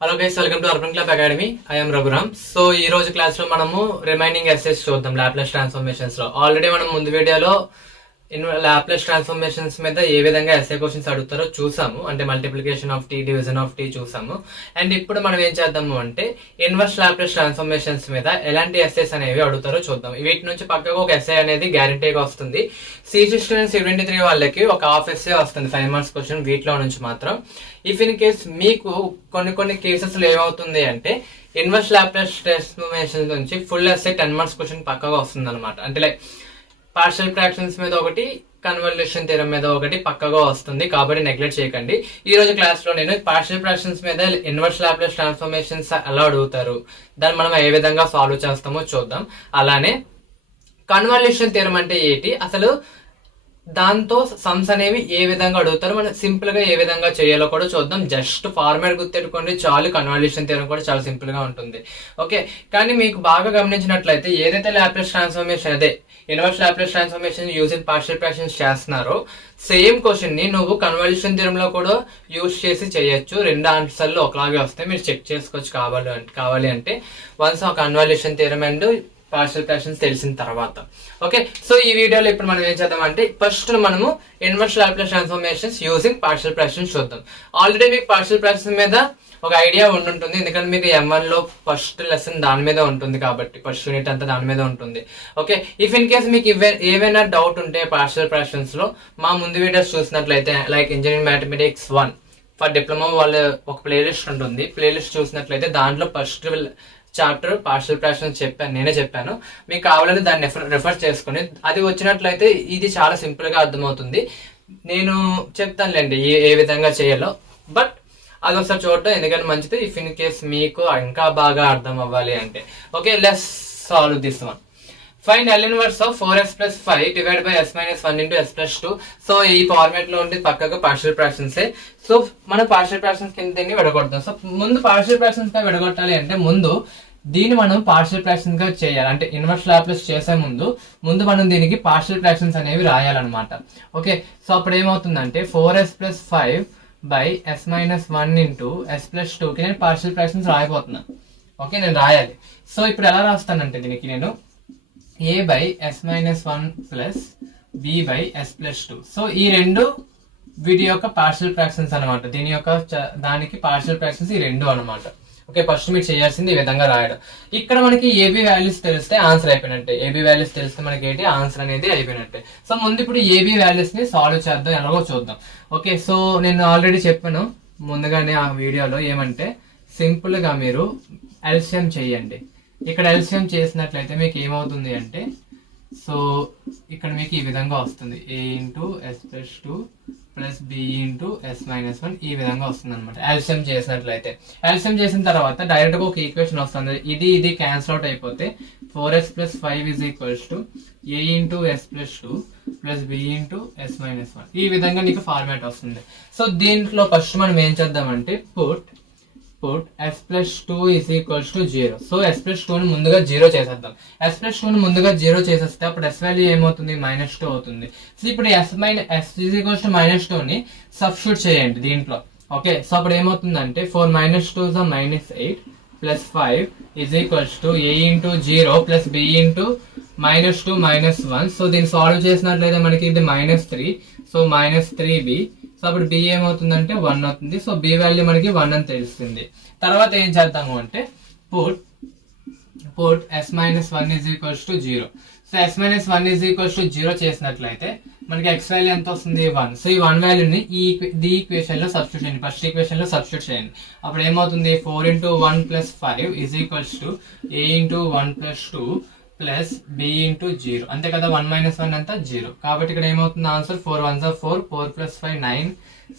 Hello guys, welcome to urban club academy. I'm Raghuram. So ఈ రోజు class లో మనము రిమైనింగ్ ఎస్సేస్ చూద్దాం లాప్లేస్ ట్రాన్స్ఫర్మేషన్స్ లో. ఆల్రెడీ మనం ముందు వీడియోలో లాప్లేస్ ట్రాన్స్ఫర్మేషన్స్ మీద ఏ విధంగా ఎస్ఏ క్వశ్చన్స్ అడుగుతారో చూసాము. అంటే multiplication of t, division of t చూసాము. అండ్ ఇప్పుడు మనం ఏం చేద్దాము అంటే ఇన్వర్స్ లాప్లేస్ ట్రాన్స్ఫర్మేషన్స్ మీద ఎలాంటి ఎస్ఏస్ అనేవి అడుగుతారో చూద్దాం. వీటి నుంచి పక్కకు ఒక ఎస్ఏ అనేది గ్యారంటీగా వస్తుంది. C60 అండ్ C23 వాళ్ళకి ఒక హాఫ్ ఎస్ఏ వస్తుంది 5 మార్క్స్ క్వశ్చన్ వీటిలో నుంచి మాత్రం. ఇఫ్ ఇన్ కేస్ మీకు కొన్ని కేసెస్ లో ఏమవుతుంది అంటే ఇన్వర్స్ లాప్లేస్ ట్రాన్స్ఫర్మేషన్ నుంచి ఫుల్ ఎస్ఏ 10 మార్క్స్ క్వశ్చన్ పక్కగా వస్తుంది అనమాట. అంటే లైక్ పార్షియల్ ఫ్రాక్షన్స్ మీద ఒకటి, కన్వల్యూషన్ థియరం మీద ఒకటి పక్కగా వస్తుంది. కాబట్టి నెగ్లెక్ట్ చేయకండి. ఈ రోజు క్లాస్ లో నేను పార్షియల్ ఫ్రాక్షన్స్ మీద ఇన్వర్స్ లాప్లేస్ ట్రాన్స్ఫర్మేషన్స్ ఎలా అడుగుతారు, దాన్ని మనం ఏ విధంగా సాల్వ్ చేస్తామో చూద్దాం. అలానే కన్వల్యూషన్ థియరం అంటే ఏంటి, అసలు దాంతో సమ్స్ అనేవి ఏ విధంగా అడుగుతారు, మనం సింపుల్ గా ఏ విధంగా చేయాలో కూడా చూద్దాం. జస్ట్ ఫార్మాట్ గుర్తెట్టుకోండి చాలు. కన్వల్యూషన్ థియరం కూడా చాలా సింపుల్ గా ఉంటుంది. ఓకే, కానీ మీకు బాగా గమనించినట్లయితే ఏదైతే లాప్లేస్ ట్రాన్స్ఫర్మేషన్ అదే inverse Laplace transformation using partial fractions చేస్తున్నారో సేమ్ క్వశ్చన్ ని నువ్వు కన్వల్యూషన్ థియరం లో కూడా యూజ్ చేసి చేయొచ్చు. రెండు ఆన్సర్లు ఒకలాగే వస్తాయి, మీరు చెక్ చేసుకోవచ్చు కావాలి అంటే వన్స్ ఆ convolution theorem and partial fractions తెలిసిన తర్వాత. ఓకే, సో ఈ వీడియోలో ఇప్పుడు మనం ఏం చేద్దాం అంటే ఫస్ట్ మనము inverse Laplace transformations using partial fractions చూద్దాం. ఆల్రెడీ మీకు పార్షియల్ ఫ్రాక్షన్ మీద ఒక ఐడియా ఉండుంటుంది, ఎందుకంటే మీకు M1 లో ఫస్ట్ లెసన్ దాని మీద ఉంటుంది కాబట్టి ఫస్ట్ యూనిట్ అంతా దాని మీద ఉంటుంది. ఓకే, ఇఫ్ ఇన్ కేస్ మీకు ఏవైనా డౌట్ ఉంటే పార్షియల్ ఫ్రాక్షన్స్ లో మా ముందు వీడియోస్ చూసినట్లయితే like engineering mathematics 1 for diploma వాళ్ళ ఒక ప్లేలిస్ట్ ఉంటుంది. ప్లేలిస్ట్ చూసినట్లయితే దాంట్లో ఫస్ట్ చాప్టర్ పార్షియల్ ఫ్రాక్షన్స్ నేనే చెప్పాను. మీకు కావాలని దాన్ని రెఫర్ చేసుకుని అది వచ్చినట్లయితే ఇది చాలా సింపుల్ గా అర్థమవుతుంది. నేను చెప్తానులేండి ఏ విధంగా చేయాలో, బట్ అది ఒకసారి చూడటం ఎందుకంటే మంచిది. ఇఫ్ ఇన్ కేస్ మీకు ఇంకా బాగా అర్థం అవ్వాలి అంటే. Okay, let's solve this one. Find L inverse of 4x plus 5 divided by s minus 1 into s plus 2. So ఈ ఫార్మాట్ లో ఉండి పక్కగా పార్షియల్ ఫ్రాక్షన్స్. సో మనం పార్షియల్ ఫ్రాక్షన్స్ కింద విడగొడతాం. సో ముందు పార్షియల్ ఫ్రాక్షన్స్ గా విడగొట్టాలి అంటే ముందు దీన్ని మనం పార్షియల్ ఫ్రాక్షన్స్ గా చేయాలి. అంటే ఇన్వర్స్ లాప్లేస్ చేసే ముందు మనం దీనికి పార్షియల్ ఫ్రాక్షన్స్ అనేవి రాయాలన్నమాట. ఓకే, సో అప్పుడు ఏమవుతుందంటే 4s plus 5 by s minus 1 into s plus 2 కి నేను పార్షియల్ ఫ్రాక్షన్స్ రాయిపోతున్నాను. ఓకే, నేను రాయాలి. సో ఇప్పుడు ఎలా రాస్తానంటే దీనికి నేను a by s minus 1 plus b by s plus 2. So ఈ రెండు వీటి యొక్క పార్షియల్ ఫ్రాక్షన్స్ అనమాట. దీని యొక్క దానికి పార్షియల్ ఫ్రాక్షన్స్ ఈ రెండు అనమాట. ఓకే, ఫస్ట్ మీరు చేయాల్సింది ఈ విధంగా రాయడం. ఇక్కడ మనకి ఏబీ వాల్యూస్ తెలిస్తే ఆన్సర్ అయిపోయినట్టే. ఏబీ వాల్యూస్ తెలిస్తే మనకి ఏంటి ఆన్సర్ అనేది అయిపోయినట్టే. సో ముందు ఇప్పుడు ఏబీ వాల్యూస్ ని సాల్వ్ చేద్దాం, ఎలాగో చూద్దాం. ఓకే, సో నేను ఆల్రెడీ చెప్పాను ముందుగానే ఆ వీడియోలో ఏమంటే సింపుల్ గా మీరు ఎల్సిఎం చేయండి. ఇక్కడ ఎల్సిఎం చేసినట్లయితే మీకు ఏమవుతుంది అంటే సో ఇక్కడ మీకు ఈ విధంగా వస్తుంది a into s plus 2 plus b into s minus 1 ఈ విధంగా వస్తుంది అనమాట. ఎల్సిఎం చేసినట్లయితే ఎల్సిఎం చేసిన తర్వాత డైరెక్ట్ గా ఒక ఈక్వేషన్ వస్తుంది. ఇది క్యాన్సిల్ అవుట్ అయిపోతే 4s plus 5 is equals to a into s plus 2 plus b into s minus 1 ఈ విధంగా నీకు ఫార్మాట్ వస్తుంది. సో దీంట్లో ఫస్ట్ మనం ఏం చేద్దామంటే put s plus 2 is equals to 0. So s plus 2 ని ముందుగా 0 చేసేద్దాం. s plus 2 ని ముందుగా 0 చేసేస్తే అప్పుడు s వాల్యూ ఏమవుతుంది -2 అవుతుంది. సో ఇప్పుడు s is equals to -2 ని సబ్స్టిట్యూట్ చేయండి దీంట్లో. ఓకే, సో అప్పుడు ఏమవుతుందంటే 4 - 2 is -8 plus 5 is equals to a into 0 plus b into -2 -1. So దీన్ని సాల్వ్ చేసినట్లయితే మనకి ఇది -3, సో -3b. సో అప్పుడు b ఏమవుతుందంటే 1 అవుతుంది. సో b వాల్యూ మనకి 1 అని తెలుస్తుంది. తర్వాత ఏం చేద్దాము అంటే put s minus 1 is equals to 0. So s minus 1 is equals to 0 చేసినట్లయితే మనకి x వాల్యూ ఎంత వస్తుంది 1. సో ఈ 1 వాల్యూని ఈ ఈక్వేషన్ లో సబ్స్టిట్యూట్ చేయండి, ఫస్ట్ ఈక్వేషన్ లో సబ్స్టిట్యూట్ చేయండి. అప్పుడు ఏమవుతుంది 4 into 1 plus 5 is equals to a into 1 plus 2 plus b into 0 అంతే కదా. 1 - 1 అంతా 0. కాబట్టి ఇక్కడ ఏమవుతుంది ఆన్సర్ 4 1 4 4 plus 5 9.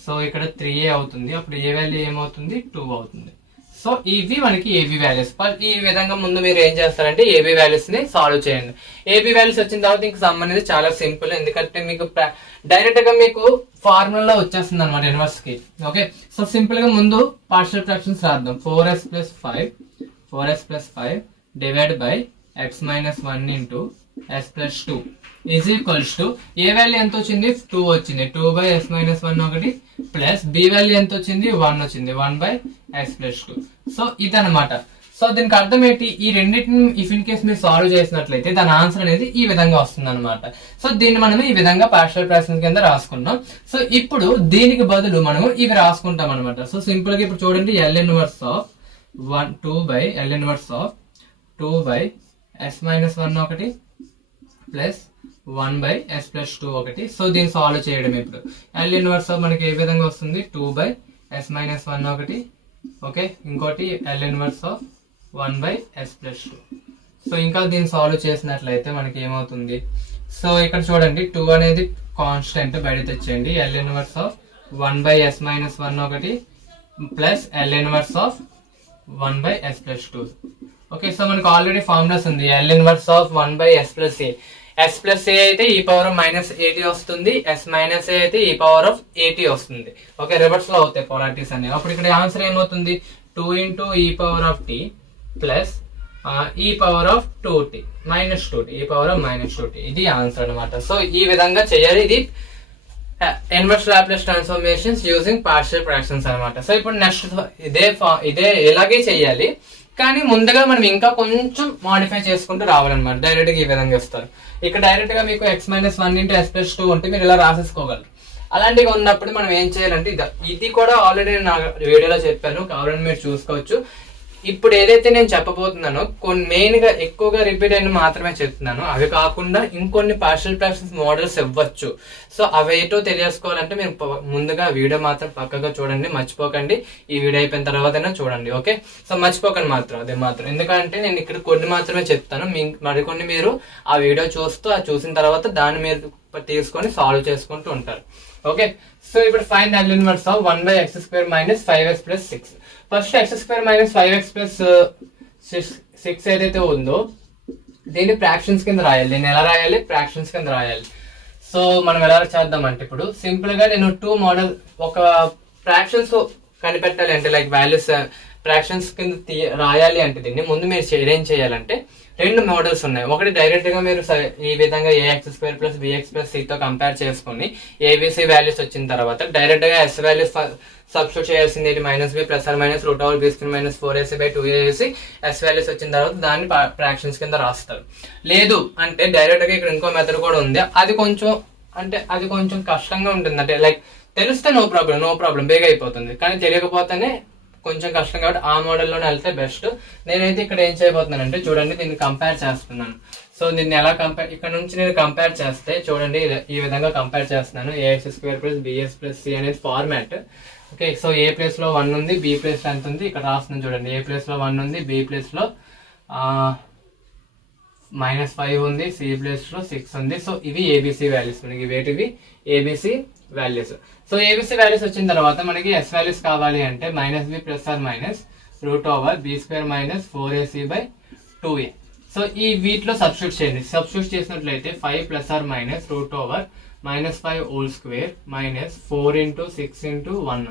సో ఇక్కడ 3a అవుతుంది. అప్పుడు ఏ వాల్యూ ఏమవుతుంది 2 అవుతుంది. సో ఇవి మనకి ఏబీ వాల్యూస్. ఈ విధంగా ముందు మీరు ఏం చేస్తారంటే ఏబీ వాల్యూస్ ని సాల్వ్ చేయండి. ఏబీ వాల్యూస్ వచ్చిన తర్వాత ఇంక సమ్ అనేది చాలా సింపుల్, ఎందుకంటే మీకు డైరెక్ట్ గా మీకు ఫార్ములా వచ్చేస్తుంది అనమాట ఇన్వర్స్ కి. ఓకే, సో సింపుల్ గా ముందు పార్షియల్ ఫ్రాక్షన్స్ రాద్దాం. 4s plus 5 divide by x minus 1 into s plus 2 is equals to a value ఎంత వచ్చింది 2 వచ్చింది. 2 by s minus 1 ఒకటి ప్లస్ b వాల్యూ ఎంత వచ్చింది 1 వచ్చింది. 1 by ఎస్ ప్లస్ 2. సో ఇదనమాట. సో దీనికి అర్థం ఏంటి, ఈ రెండింటిని ఇఫ్ ఇన్ కేస్ మీరు సాల్వ్ చేసినట్లయితే దాని ఆన్సర్ అనేది ఈ విధంగా వస్తుంది అనమాట. సో దీన్ని మనం ఈ విధంగా పార్షియల్ ఫ్రాక్షన్స్ కింద రాసుకున్నాం. సో ఇప్పుడు దీనికి బదులు మనము ఇవి రాసుకుంటాం అనమాట. సో సింపుల్ గా ఇప్పుడు చూడండి, L inverse of 2 by L inverse of 2 by s minus 1 ఒకటి ప్లస్ 1 by s ప్లస్ 2 ఒకటి. సో దీన్ని సాల్వ్ చేయడం ఇప్పుడు L ఇన్వర్స్ ఆఫ్ మనకి ఏ విధంగా వస్తుంది, 2 by s మైనస్ 1 ఒకటి, ఓకే, ఇంకోటి L inverse of 1 by s plus 2. So ఇంకా దీన్ని సాల్వ్ చేసినట్లయితే మనకి ఏమవుతుంది, సో ఇక్కడ చూడండి 2 అనేది కాన్స్టెంట్ బయట తెచ్చేయండి, L inverse of 1 by s minus 1 ఒకటి plus L inverse of 1 by s plus 2. Okay, so మనకు ఆల్రెడీ ఫార్ములాస్ ఉంది, L inverse of 1 by s plus a. s plus a అయితే e పవర్ మైనస్ 80 వస్తుంది, s minus a అయితే e power of 80 వస్తుంది. Okay, reverse లో అవుతాయి polarities అనేవి. అప్పుడు ఇక్కడ ఆన్సర్ ఏమవుతుంది, 2 into e power of t plus e power of 2t minus 2t, e power of minus 2t. ఇది ఆన్సర్ అనమాట. సో ఈ విధంగా చేయాలి. ఇది inverse Laplace transformations using partial fractions అనమాట. సో ఇప్పుడు నెక్స్ట్ ఇదే ఇలాగే చేయాలి, కానీ ముందుగా మనం ఇంకా కొంచెం మాడిఫై చేసుకుంటూ రావాలన్నమాట. డైరెక్ట్ గా ఈ విధంగా ఇస్తారు. ఇక్కడ డైరెక్ట్ గా మీకు x minus 1 into s plus 2 ఉంటే మీరు ఇలా రాసేసుకోగలరు. అలాంటివి ఉన్నప్పుడు మనం ఏం చేయాలంటే ఇది కూడా ఆల్రెడీ నా వీడియోలో చెప్పాను, కావాలని మీరు చూసుకోవచ్చు. ఇప్పుడు ఏదైతే నేను చెప్పబోతున్నానో కొన్ని మెయిన్ గా ఎక్కువగా రిపీట్ అయిన మాత్రమే చెప్తున్నాను. అవి కాకుండా ఇంకొన్ని పార్షియల్ ఫ్రాక్షన్స్ మోడల్స్ ఇవ్వచ్చు. సో అవేటో తెలియసుకోవాలంటే మీరు ముందుగా వీడియో మాత్రం పక్కగా చూడండి, మర్చిపోకండి. ఈ వీడియో అయిపోయిన తర్వాతైనా చూడండి, ఓకే. సో మర్చిపోకండి మాత్రం, అదే మాత్రం. ఎందుకంటే నేను ఇక్కడ కొన్ని మాత్రమే చెప్తాను, మరికొన్ని మీరు ఆ వీడియో చూసిన తర్వాత దాన్ని మీరు తీసుకొని సాల్వ్ చేసుకుంటూ ఉంటారు, ఓకే. సో ఇప్పుడు find L inverse of 1 by x square minus 5x plus 6. First x square minus 5x plus 6 ఏదైతే ఉందో దీన్ని ఫ్రాక్షన్స్ కింద రాయాలి. దీన్ని ఎలా రాయాలి, ఫ్రాక్షన్స్ కింద రాయాలి. సో మనం ఎలా చేద్దామంటే ఇప్పుడు సింపుల్ గా నేను 2 మోడల్ ఒక ఫ్రాక్షన్స్ కనిపెట్టాలి అంటే లైక్ వాల్యూస్ ఫ్రాక్షన్స్ కింద రాయాలి అంటే దీన్ని ముందు మీరు ఏం చేయాలంటే 2 మోడల్స్ ఉన్నాయి. ఒకటి డైరెక్ట్ గా మీరు ఈ విధంగా ax square plus bx plus c తో కంపేర్ చేసుకుని abc వాల్యూస్ వచ్చిన తర్వాత డైరెక్ట్ గా s వాల్యూస్ సబ్స్టిట్యూట్ చేయాల్సింది minus B plus or minus root over B square minus 4ac by 2ac s values వచ్చిన తర్వాత దాన్ని ఫ్రాక్షన్స్ కింద రాస్తారు. లేదు అంటే డైరెక్ట్ గా ఇక్కడ ఇంకో మెథడ్ కూడా ఉంది, అది కొంచెం కష్టంగా ఉంటుంది. అంటే లైక్ తెలిస్తే నో ప్రాబ్లం బేగా అయిపోతుంది, కానీ తెలియకపోతేనే కొంచెం కష్టం. కాబట్టి ఆ మోడల్లోనే వెళ్తే బెస్ట్. నేనైతే ఇక్కడ ఏం చేయబోతున్నానంటే చూడండి, దీన్ని కంపేర్ చేస్తున్నాను. సో దీన్ని ఎలా ఇక్కడ నుంచి నేను కంపేర్ చేస్తే చూడండి, ఈ విధంగా కంపేర్ చేస్తున్నాను. ax square plus bs plus c అనేది ఫార్మాట్, ఓకే. సో ఏ ప్లేస్ లో 1 ఉంది, బి ప్లేస్ లో ఎంత ఉంది ఇక్కడ రాస్తున్నాను చూడండి. ఏ ప్లేస్ లో 1 ఉంది, బి ప్లేస్ లో -5 ఉంది, సి ప్లేస్ లో 6 ఉంది. సో ఇవి ఏబిసి వాల్యూస్, మనకి వేటివి ABC values. So ABC values వచ్చిన తర్వాత మనకి ఎస్ వాల్యూస్ కావాలి అంటే minus B plus or minus root over B square minus 4ac by 2a. So ఈ వీటిలో సబ్స్టిట్యూట్ చేయండి. సబ్స్టిట్యూట్ చేసినట్లయితే 5 plus or minus root over -5 whole square minus 4 into 6 into 1.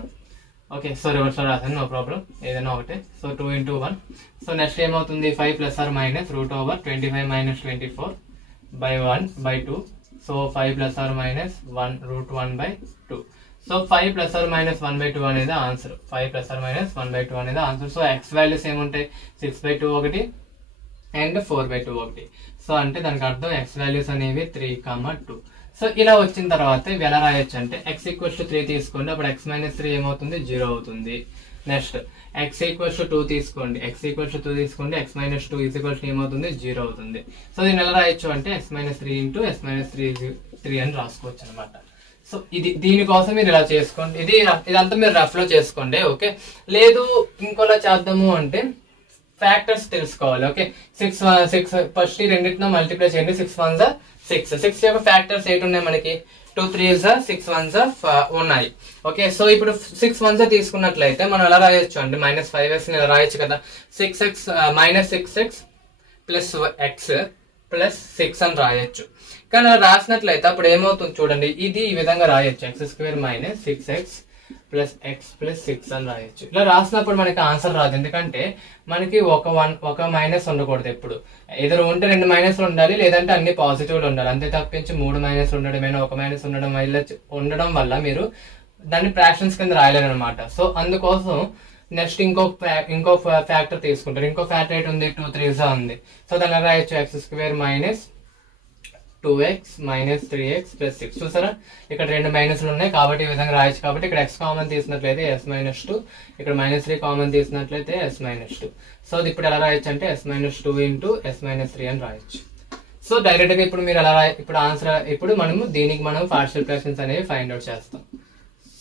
Okay, so reverse లో రాసాను, no problem, ఏదైనా ఒకటే. So 2 into 1. So next ఏమవుతుంది, 5 plus or minus root over 25 minus 24 by 1 by 2. So 5 plus or minus 1 root 1 by 2. So 5 plus or minus 1 by 2 అనేది answer. 5 plus or minus 1 by 2 అనేది answer. So X values ఏముంటాయి, 6 by 2 ఒకటి and 4 by 2 ఒకటి. So అంటే దానికి అర్థం X values అనేవి 3, 2. So ఇలా వచ్చిన తర్వాత ఇవి ఎలా రాయొచ్చు అంటే x ఈక్వల్స్ టు 3 తీసుకోండి, అప్పుడు x మైనస్ 3 ఏమవుతుంది, 0 అవుతుంది. నెక్స్ట్ x ఈక్వల్స్ టు 2 తీసుకోండి, x ఈక్వల్స్ టు 2 తీసుకోండి, x మైనస్ 2 ఈక్వల్స్ ఏమవుతుంది, 0 అవుతుంది. సో దీన్ని ఎలా రాయొచ్చు అంటే x minus 3 into x minus 3 అని రాసుకోవచ్చు అనమాట. సో దీనికోసం మీరు ఇలా చేసుకోండి. ఇదంతా మీరు రఫ్ లో చేసుకోండి, ఓకే. లేదు ఇంకోలా చేద్దాము అంటే ఫ్యాక్టర్స్ తెలుసుకోవాలి, ఓకే. 6 ఫస్ట్ ఈ రెండింటిలో మల్టిప్లై చేయండి. 6 1 6 యొక్క ఫ్యాక్టర్స్ 8 ఉన్నాయి మనకి, 2 3 6 1 ఉన్నాయి, ఓకే. సో ఇప్పుడు 6 1 తీసుకున్నట్లయితే మనం ఎలా రాయొచ్చు అంటే -5x ఇలా రాయొచ్చు కదా. 6x -6x plus x plus 6 అని రాయొచ్చు. కానీ అలా రాసినట్లయితే అప్పుడు ఏమవుతుంది చూడండి, ఇది ఈ విధంగా రాయొచ్చు, x square minus 6x plus x plus 6 అని రాయొచ్చు. ఇలా రాసినప్పుడు మనకి ఆన్సర్ రాదు, ఎందుకంటే మనకి ఒక మైనస్ ఉండకూడదు. ఎప్పుడు ఎదురు ఉంటే 2 మైనస్లు ఉండాలి, లేదంటే అన్ని పాజిటివ్లు ఉండాలి. అంతే తప్పించి 3 మైనస్లు ఉండడమైనా 1 మైనస్ ఉండడం వల్ల మీరు దాన్ని ఫ్రాక్షన్స్ కింద రాయలేరు అనమాట. సో అందుకోసం నెక్స్ట్ ఇంకో ఫ్యాక్టర్ తీసుకుంటారు. ఇంకో ఫ్యాక్టర్ ఏంటి ఉంది, 2 3s ఉంది. సో దాని రాయొచ్చు x² minus 2x minus 3x plus 6. చూసారా ఇక్కడ 2 మైనస్లు ఉన్నాయి కాబట్టి ఈ విధంగా రాయొచ్చు. కాబట్టి ఇక్కడ x కామన్ తీసినట్లయితే s-2, ఇక్కడ -3 కామన్ తీసినట్లయితే s-2. సో అది ఇప్పుడు ఎలా రాయొచ్చు అంటే s-2 ఇంటూ s-3 అని రాయొచ్చు. సో డైరెక్ట్ గా ఇప్పుడు మీరు ఎలా ఇప్పుడు ఆన్సర్ ఇప్పుడు దీనికి మనం పార్షియల్ ఫ్రాక్షన్స్ అనేవి ఫైండ్ అవుట్ చేస్తాం.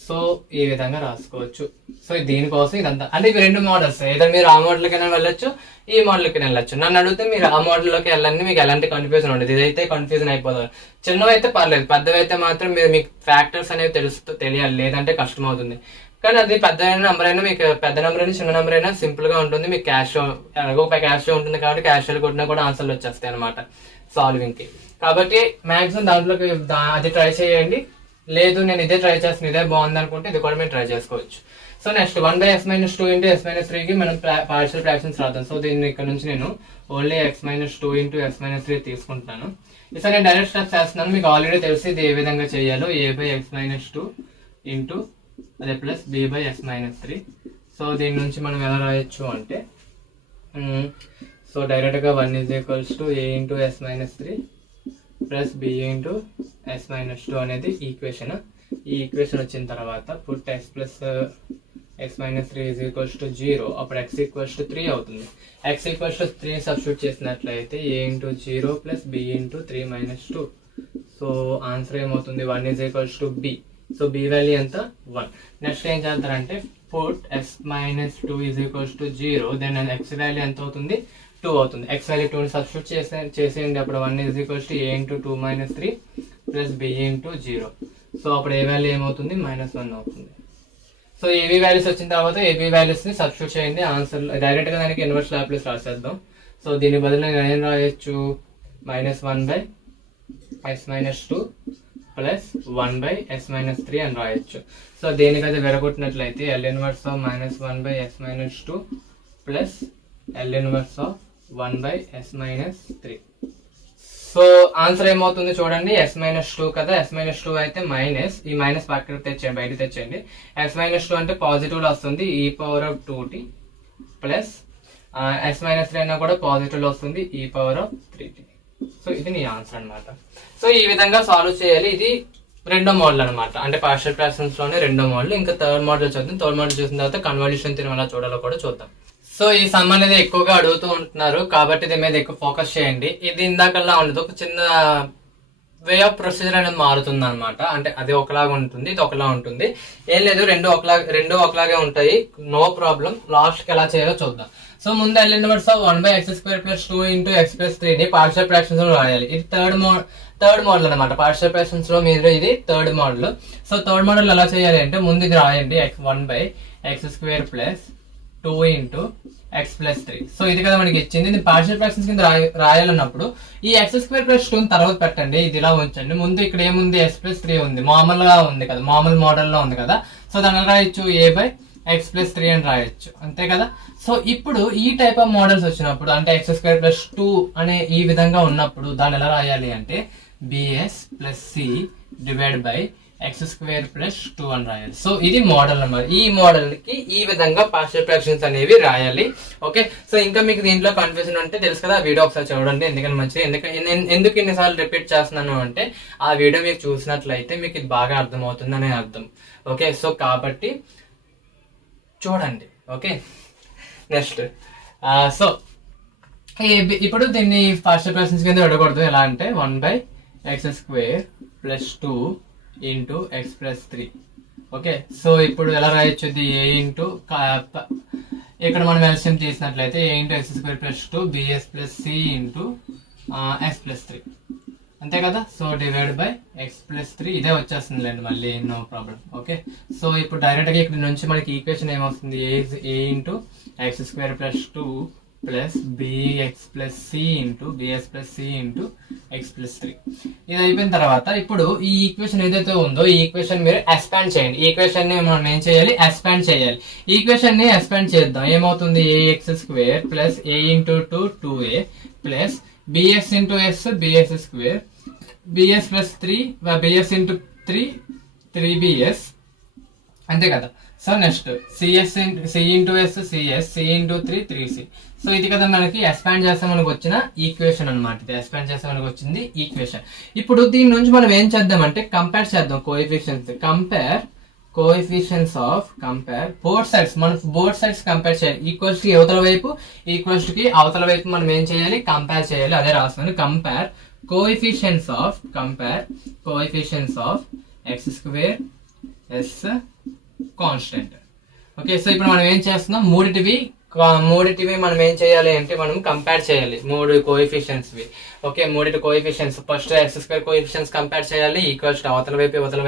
సో ఈ విధంగా రాసుకోవచ్చు. సో దీనికోసం ఇదంతా అంటే ఇవి 2 మోడల్స్, ఏదో మీరు ఆ మోడల్కైనా వెళ్ళొచ్చు, ఈ మోడల్కైనా వెళ్ళొచ్చు. నన్ను అడిగితే మీరు ఆ మోడల్లోకి వెళ్ళండి, మీకు ఎలాంటి కన్ఫ్యూజన్ ఉండదు. ఇదైతే కన్ఫ్యూజన్ అయిపోతుంది. చిన్నవైతే పర్లేదు, పెద్దవైతే మాత్రం మీకు ఫ్యాక్టర్స్ అనేవి తెలియాలి, లేదంటే కష్టం అవుతుంది. కానీ అది పెద్ద నెంబర్ అయినా మీకు పెద్ద నెంబర్ అయినా చిన్న నెంబర్ అయినా సింపుల్ గా ఉంటుంది. మీకు క్యాష్ ఎలాగో క్యాష్ ఉంటుంది కాబట్టి క్యాష్ కొట్టినా కూడా ఆన్సర్లు వచ్చేస్తాయి అనమాట సాల్వింగ్ కి. కాబట్టి మాక్సిమం దాంట్లోకి అది ట్రై చేయండి. లేదు నేను ఇదే ట్రై చేస్తాను, ఇదే బాగుంది అనుకుంటే ఇది కూడా మేము ట్రై చేసుకోవచ్చు. So next 1/(x-2) into s-3 కి మనం పార్షియల్ ఫ్రాక్షన్స్ రాద్దాం. సో దీన్ని ఇక్కడ నుంచి నేను ఓన్లీ x-2 ఇంటూ s-3 తీసుకుంటున్నాను. సో నేను డైరెక్ట్ స్టెప్స్ చేస్తున్నాను, మీకు ఆల్రెడీ తెలిసి ఇది ఏ విధంగా చేయాలో. a/(x-2) ఇంటూ అదే ప్లస్ b/s-3. సో దీని నుంచి మనం ఎలా రాయొచ్చు అంటే సో డైరెక్ట్ గా 1 = a into s-3 plus b into s-2 అనేది ఈక్వేషన్. ఈ ఈక్వేషన్ వచ్చిన తర్వాత పుట్ x ప్లస్ x-3 = 0, అప్పుడు x = 3 అవుతుంది. x = 3 సబ్స్టిట్యూట్ చేసినట్లయితే a into 0 plus b into 3 - 2. So answer ఏమవుతుంది, 1 = b. సో b వాల్యూ ఎంత, 1. నెక్స్ట్ ఏం చేస్తారంటే put x-2 = 0, then x value ఎంత అవుతుంది, 2 అవుతుంది. x వాల్యూ 2ని సబ్స్టిట్యూట్ చేసేయండి. అప్పుడు 1 = a into 2 - 3 plus b into 0. So అప్పుడు ఏ వాల్యూ ఏమవుతుంది, -1 అవుతుంది. సో ఏబీ వాల్యూస్ వచ్చిన తర్వాత ఏబీ వాల్యూస్ ని సబ్స్టిట్యూట్ చేయండి ఆన్సర్. డైరెక్ట్ గా దానికి ఇన్వర్స్ లాప్లేస్ రాసేద్దాం. సో దీని బదులు నేను ఏం రాయొచ్చు, -1/s-2 ప్లస్ 1/s-3 అని రాయొచ్చు. సో దేనికైతే విడగొట్టినట్లయితే L inverse of -1/s-2 plus L inverse of 1/s-3. So answer ఏమవుతుంది చూడండి, s-2 కదా, s-2 అయితే మైనస్, ఈ మైనస్ పక్కన తెచ్చేయండి, బయట తెచ్చేయండి. s-2 అంటే పాజిటివ్ లో వస్తుంది e⁻²t ప్లస్ s-3 అయినా కూడా పాజిటివ్ లో వస్తుంది e⁻3t. సో ఇది నీ ఆన్సర్ అనమాట. సో ఈ విధంగా సాల్వ్ చేయాలి. ఇది రెండో మోడల్ అనమాట, అంటే పార్షియల్ ఫ్రాక్షన్స్ లోనే రెండో మోడల్. ఇంకా థర్డ్ మోడల్ చూద్దాం. థర్డ్ మోడల్ చూసిన తర్వాత కన్వల్యూషన్ థియరమ్ ఎలా చూడాలో కూడా చూద్దాం. సో ఈ సమ్ అనేది ఎక్కువగా అడుగుతూ ఉంటున్నారు కాబట్టి దీని మీద ఎక్కువ ఫోకస్ చేయండి. ఇది ఇందాకల్లా ఉండదు, ఒక చిన్న వే ఆఫ్ ప్రొసీజర్ అనేది మారుతుంది అనమాట. అంటే అది ఒకలాగా ఉంటుంది, ఇది ఒకలా ఉంటుంది. ఏం లేదు, రెండు ఒకలాగే ఉంటాయి, నో ప్రాబ్లం. లాస్ట్ కి ఎలా చేయాలో చూద్దాం. సో ముందు L inverse of 1/x² + 2 into x + 3 ని పార్షియల్ ఫ్రాక్షన్స్ లో రాయాలి. ఇది థర్డ్ మోడల్ అనమాట. పార్షియల్ ఫ్రాక్షన్స్ లో మీరు ఇది third model. So third model ఎలా చేయాలి అంటే ముందు ఇది రాయండి, 1/x² + 2 ఇంటూ x + 3. సో ఇది కదా మనకి ఇచ్చింది. ఇది పార్షియల్ ఫ్రాక్షన్స్ కింద రాయాలన్నప్పుడు ఈ x² + 2 తర్వాత పెట్టండి, ఇది ఇలా ఉంచండి. ముందు ఇక్కడ ఏముంది, s + 3 ఉంది, మామూలుగా ఉంది కదా, మామూలు మోడల్లో ఉంది కదా. సో దాన్ని రాయొచ్చు a/x + 3 అని రాయొచ్చు, అంతే కదా. సో ఇప్పుడు ఈ టైప్ ఆఫ్ మోడల్స్ వచ్చినప్పుడు, అంటే x² + 2 అనే ఈ విధంగా ఉన్నప్పుడు దాన్ని ఎలా రాయాలి అంటే bs + c x² + 2 అని రాయాలి. సో ఇది మోడల్ అన్నమాట. ఈ మోడల్ కి ఈ విధంగా పార్షియల్ ఫ్రాక్షన్స్ అనేవి రాయాలి. ఓకే, సో ఇంకా మీకు దీంట్లో కన్ఫ్యూజన్ ఉంటే తెలుసు కదా, ఆ వీడియో ఒకసారి చూడండి, ఎందుకని మంచిది. ఎందుకు ఇన్నిసార్లు రిపీట్ చేస్తున్నాను అంటే ఆ వీడియో మీకు చూసినట్లయితే మీకు ఇది బాగా అర్థమవుతుంది అనే అర్థం. ఓకే, సో కాబట్టి చూడండి. ఓకే, నెక్స్ట్ సో ఇప్పుడు దీన్ని పార్షియల్ ఫ్రాక్షన్స్ కింద విడకూడదు. ఎలా అంటే 1/x² + 2 into x + 3. Okay, so ఇప్పుడు ఎలా రాయొచ్చు, ఇది a ఇంటూ ఇక్కడ మనం ఎల్సిఎం తీసినట్లయితే a into x² + 2 bs + c into s + 3, అంతే కదా. సో /x + 3 ఇదే వచ్చేస్తుందిలేండి, మళ్ళీ నో ప్రాబ్లం. ఓకే, సో ఇప్పుడు డైరెక్ట్ గా ఇక్కడ నుంచి మనకి ఈక్వేషన్ ఏమొస్తుంది, a into x² + 2 plus bx + c into bs + c into x + 3. ఇది అయిపోయిన తర్వాత ఇప్పుడు ఈ ఈక్వేషన్ ఏదైతే ఉందో ఈ ఈక్వేషన్ మీరు ఎక్స్పాండ్ చేయండి. ఈ ఈక్వేషన్ ని మనం ఏం చేయాలి, ఎక్స్పాండ్ చేయాలి. ఈక్వేషన్ ని ఎక్స్పాండ్ చేద్దాం. ఏమవుతుంది, ax² plus a into 2 2a plus bx into s bs², bs + 3 bs into 3 3bs అంతే కదా. So next c into s c s, c into 3 3c. So ఇది కదా మనకి ఎక్స్పాండ్ చేస్తే మనకు వచ్చిన ఈక్వేషన్ అనమాట. ఇది ఎక్స్పాండ్ చేస్తే మనకు వచ్చింది ఈక్వేషన్. ఇప్పుడు దీని నుంచి మనం ఏం చేద్దామంటే కంపేర్ చేద్దాం కోఎఫిషియన్స్. Compare both sides. మనం బోత్ సైడ్స్ కంపేర్ చేయాలి. ఈక్వల్స్ కి అవతల వైపు, ఈక్వల్స్ కి అవతల వైపు మనం ఏం చేయాలి, కంపేర్ చేయాలి. అదే రాస్తున్నాను. Compare coefficients of x square s constant. Okay, so ఇప్పుడు మనం ఏం చేస్తున్నాం, మూడిటివి మనం ఏం చేయాలి అంటే మనం కంపేర్ చేయాలి 3 కోఎఫిషియన్స్ వి. ఓకే, మూడిటి coefficients. First x square coefficients compare చేయాలి, ఈక్వల్స్ అవతల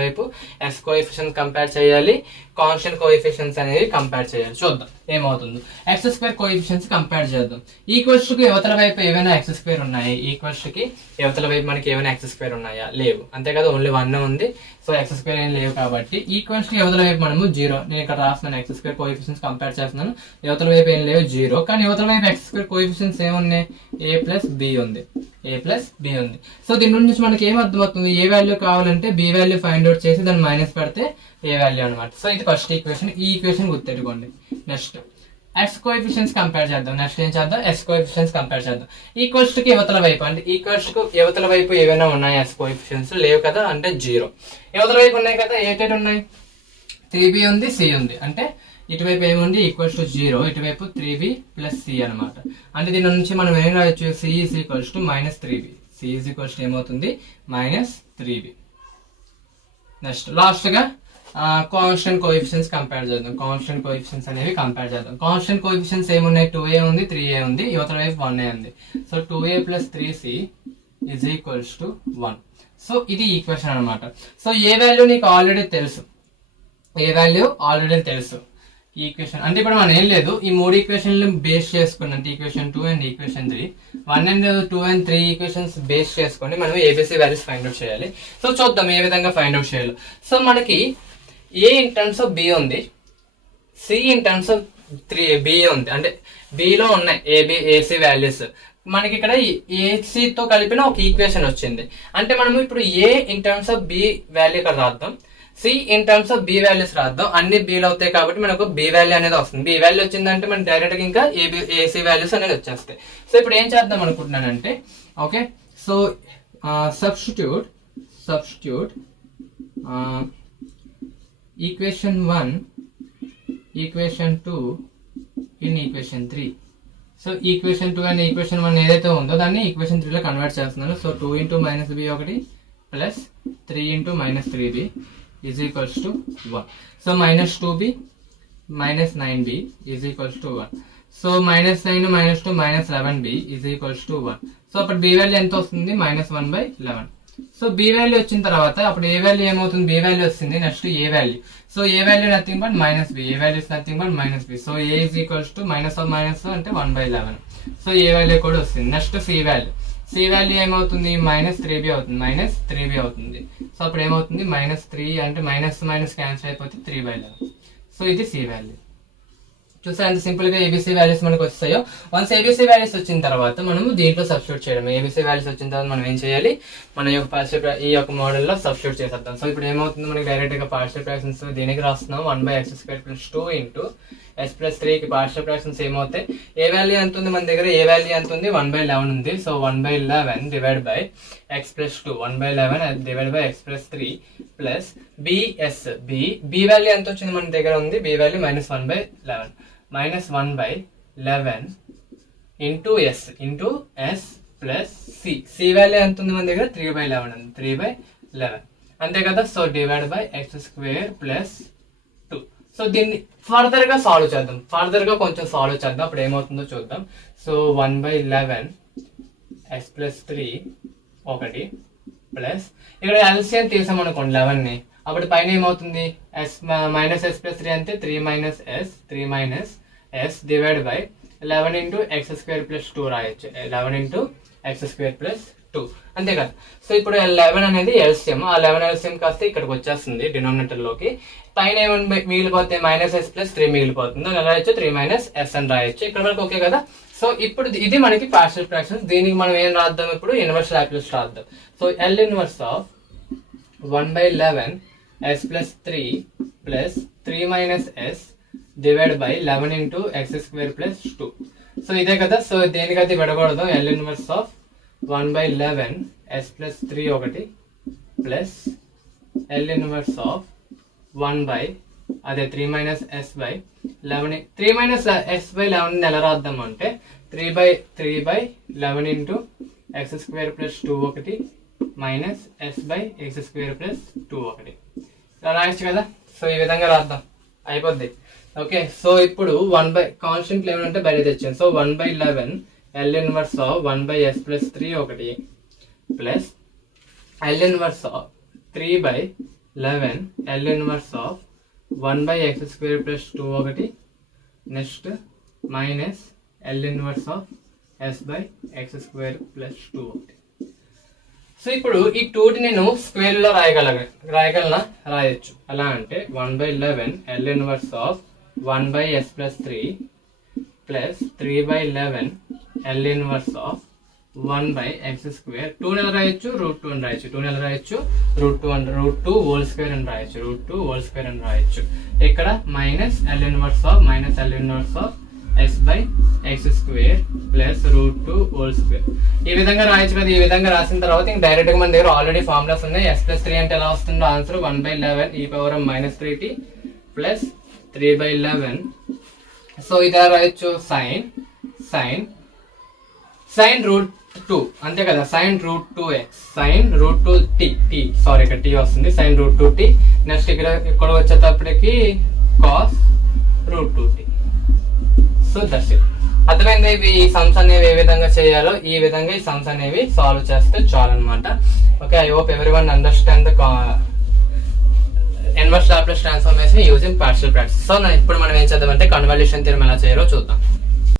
వైపు ఎక్స్ కోఎఫిషియన్స్ కంపేర్ చేయాలి, కాన్స్టెంట్ కోఎఫిషియన్స్ అనేవి కంపేర్ చేయాలి. చూద్దాం ఏమవుతుందో. ఎక్స్ స్క్వేర్ కోఎఫిషియన్స్ కంపేర్ చేద్దాం. ఈక్వల్స్ కి యువతల వైపు ఏమైనా ఎక్స్ స్క్వేర్ ఉన్నాయి, ఈక్వల్స్ కి యువతల వైపు మనకి ఏమైనా ఎక్స్ స్క్వేర్ ఉన్నాయా, లేవు. అంతే కదా, ఓన్లీ 1 ఉంది. సో ఎక్స్ స్క్వేర్ ఏం లేవు కాబట్టి ఈక్వల్స్ కి యువతల వైపు మనము 0. నేను ఇక్కడ రాస్తున్నాను ఎక్స్ స్క్వేర్ కోఎఫిషియన్స్ కంపేర్ చేస్తున్నాను. యువతల వైపు ఏం లేవు, 0. కానీ యువతల వైపు ఎక్స్ స్క్వేర్ కోఎఫిషియన్స్ ఏమున్నాయి, a ప్లస్ b ఉంది. సో దీని నుంచి మనకి ఏం అర్థమవుతుంది, ఏ వాల్యూ కావాలంటే b వాల్యూ ఫైండ్ అవుట్ చేసి దాన్ని మైనస్ పెడితే ఏ వాల్యూ అనమాట. సో ఇది ఫస్ట్ ఈక్వేషన్. ఈ ఈక్వేషన్ గుర్తెట్టుకోండి. నెక్స్ట్ ఎక్స్ కోఎఫిషియన్స్ కంపేర్ చేద్దాం. నెక్స్ట్ ఏం చేద్దాం, ఎక్స్ కోఎఫిషియన్స్ కంపేర్ చేద్దాం. ఈక్వల్స్ కి యువతల వైపు, అంటే ఈక్వల్స్ కు యువతల వైపు ఏవైనా ఉన్నాయి ఎక్స్ కోఎఫిషియన్స్, లేవు కదా, అంటే 0. యువతల వైపు ఉన్నాయి కదా, ఏటేట్ ఉన్నాయి, 3b ఉంది, c ఉంది. అంటే ఇటువైపు ఏముంది, ఈక్వల్స్ టు 0, ఇటువైపు 3b ప్లస్ c అనమాట. అంటే దీని నుంచి మనం ఏం రాయొచ్చు, c is equals to -3b. c is equals to ఏమవుతుంది, -3b. నెక్స్ట్ లాస్ట్ గా కాన్స్టెంట్ కోఎఫిషియన్స్ కంపేర్ చేద్దాం. కాన్స్టెంట్ కోఎఫిషియన్స్ అనేవి కంపేర్ చేద్దాం. కాన్స్టెంట్ కోఎఫిషియన్స్ ఏమున్నాయి, 2a ఉంది, 3a ఉంది, యువతల వైపు 1a ఉంది. So 2a plus 3c is equals to 1. So ఇది ఈక్వేషన్ అనమాట. సో ఏ వాల్యూ నీకు ఆల్రెడీ తెలుసు, ఈక్వేషన్ అంటే ఇప్పుడు మనం ఏం లేదు, ఈ 3 ఈక్వేషన్లు బేస్ చేసుకుని, అంటే equation 2 and equation 3, 1 and 2 and 3 equations base చేసుకొని మనం ఏబిసి వాల్యూస్ ఫైండ్ అవుట్ చేయాలి. సో చూద్దాం ఏ విధంగా ఫైండ్ అవుట్ చేయాలి. సో మనకి a in terms of b ఉంది, c in terms of 3b ఉంది. అంటే b లో ఉన్నాయి ac వాల్యూస్. మనకి ఇక్కడ ac తో కలిపిన ఒక ఈక్వేషన్ వచ్చింది. అంటే మనం ఇప్పుడు a in terms of b value ఇక్కడ రాద్దాం, c in terms of b values రాద్దాం. అన్ని b లో అవుతాయి కాబట్టి మనకు b వాల్యూ అనేది వస్తుంది. b వాల్యూ వచ్చిందంటే మనం డైరెక్ట్ గా ఇంకా ac వాల్యూస్ అనేది వచ్చేస్తాయి. సో ఇప్పుడు ఏం చేద్దాం అనుకుంటున్నానంటే, okay, so substitute equation 1, equation 2 in equation 3. So equation 2 and equation 1 ఏదైతే ఉందో దాన్ని ఈక్వేషన్ 3 లో కన్వర్ట్ చేస్తున్నాను. సో 2 ఇంటూ -b ఒకటి plus 3 into -3b is equals to 1. So -2b minus 9b is equals to 1. So -9 -2 -11b is equals to 1. So అప్పుడు b value ఎంత వస్తుంది, -1/11. So b value వచ్చిన తర్వాత అప్పుడు ఏ వాల్యూ ఏమవుతుంది, b వాల్యూ వస్తుంది. Next a value. So a value nothing but -b, a value is nothing but -b. So a is equals to -of అంటే 1/11. So a value కూడా వస్తుంది. నెక్స్ట్ c వాల్యూ ఏమవుతుంది, -3b అవుతుంది. So అప్పుడు ఏమవుతుంది, -3 అంటే minus cancel అయిపోతే 3/11. So ఇది c వాల్యూ. చూసా ఎంత సింపుల్ గా ఏబిసి వాల్యూస్ మనకు వస్తాయో. వన్స్ ఏబిసి వాల్యూస్ వచ్చిన తర్వాత మనము దీంట్లో సబ్స్టిట్యూట్ చేయడం. ఏబిసి వాల్యూస్ వచ్చిన తర్వాత మనం ఏం చేయాలి, మన యొక్క పార్షియల్ ఈ యొక్క మోడల్ లో సబ్స్టిట్యూట్ చేసేద్దాం. సో ఇప్పుడు ఏమవుతుంది, మనకి డైరెక్ట్ గా పార్షియల్ ఫ్రాక్షన్స్ దీనికి రాస్తున్నాం. 1/x² + 2 ఇంటూ s + 3 కి పార్షియల్ ఫ్రాక్షన్స్ ఏమవుతాయి, ఏ వాల్యూ ఎంత ఉంది మన దగ్గర, ఏ వాల్యూ ఎంత ఉంది, 1/11 ఉంది. So 1/11 divide by x + 2, 1/11 divide by x + 3 plus b value ఎంత వచ్చింది మన దగ్గర ఉంది, b value -1/11 into s plus c value ఎంత ఉంది మన దగ్గర, 3/11 ఉంది, 3/11 అంతే కదా. So divide by x² + 2. So దీన్ని ఫర్దర్ గా కొంచెం సాల్వ్ చేద్దాం. అప్పుడు ఏమవుతుందో చూద్దాం. సో 1/11 x + 3 ఒకటి ప్లస్ ఇక్కడ ఎల్సిఎం తీసాం అనుకోండి 11 ని, అప్పుడు పైన ఏమవుతుంది, s + 3 అంటే 3 - s divide by 11 into x² + 2 రాయొచ్చు. 11 ఇంటూ x² + 2 అంతే కదా. సో ఇప్పుడు 11 అనేది ఎల్సిఎం, ఆ 11 ఎల్సిఎం కాస్త ఇక్కడికి వచ్చేస్తుంది డినామినేటర్ లోకి. పైన ఏమని మిగిలిపోతే -s + 3 మిగిలిపోతుంది. అలా రాయొచ్చు, 3 - s అని రాయొచ్చు. ఇక్కడ వరకు ఓకే కదా. సో ఇప్పుడు ఇది మనకి పార్షియల్ ఫ్రాక్షన్స్. దీనికి మనం ఏం రాద్దాం, ఇప్పుడు ఇన్వర్స్ లాప్లేస్ రాద్దాం. So L 1/11 s + 3 + 3 minus S divide by 11 into x square plus 2. So ఇదే కదా. సో దేనికైతే విడకూడదు. L inverse of 1/11 S plus 3 ఒకటి plus L inverse of 3 minus S by 11. 3 minus S by 11 ఎలా రాద్దాం అంటే 3/11 ఇంటూ ఎక్స్ స్క్వేర్ ప్లస్ 2 ఒకటి minus S by x square plus 2 ఒకటి ఇలా రాయొచ్చు కదా. సో ఈ విధంగా రాద్దాం, అయిపోద్ది. ఓకే, సో ఇప్పుడు 1 కాన్స్టెంట్ ఏమంటే బయట తెచ్చాను. So 1/11 L inverse of 1/s plus 3 ఒకటి plus L inverse of 3/11 L inverse of 1/x square plus 2 ఒకటి next minus L inverse of s by x square plus 2 ఒకటి. సో ఇప్పుడు ఈ 2ని నేను స్క్వేర్ లో రాయగలనా? రాయొచ్చు. ఎలా అంటే 1/11 L inverse of 1/s plus 3 plus 3/11 L inverse of 1/x square. 2 నెల రాయొచ్చు, √2 అని రాయొచ్చు. 2 నెల రాయొచ్చు, √2 హోల్ స్క్వేర్ అని రాయొచ్చు. √2 హోల్ స్క్వేర్ అని రాయొచ్చు. ఇక్కడ minus L inverse of s by x square plus √2 whole square. ఈ విధంగా రాయొచ్చు కదా. ఈ విధంగా రాసిన తర్వాత ఇంక డైరెక్ట్ గా మన దగ్గర ఆల్రెడీ ఫార్ములాస్ ఉన్నాయి. ఎస్ ప్లస్ 3 అంటే ఎలా వస్తుందో ఆన్సర్ 1/11 e⁻−3t ప్లస్ 3/11. సో ఇది రాయొచ్చు సైన్ √2 అంతే కదా. Sine √2x sine √2t sorry ఇక్కడ t వస్తుంది. సైన్ √2t నెక్స్ట్ ఇక్కడ వచ్చేటప్పటికి cos √2t. So that's it. అర్థమైంది. ఇవి సమ్స్ అనేవి ఏ విధంగా చేయాలో ఈ విధంగా ఈ సమ్స్ అనేవి సాల్వ్ చేస్తే చాలు అనమాట. Okay, I hope everyone understand the inverse Laplace transformation using partial practice. So ఇప్పుడు మనం ఏం చేద్దామంటే కన్వల్యూషన్ థియరం ఎలా చేయాలో చూద్దాం.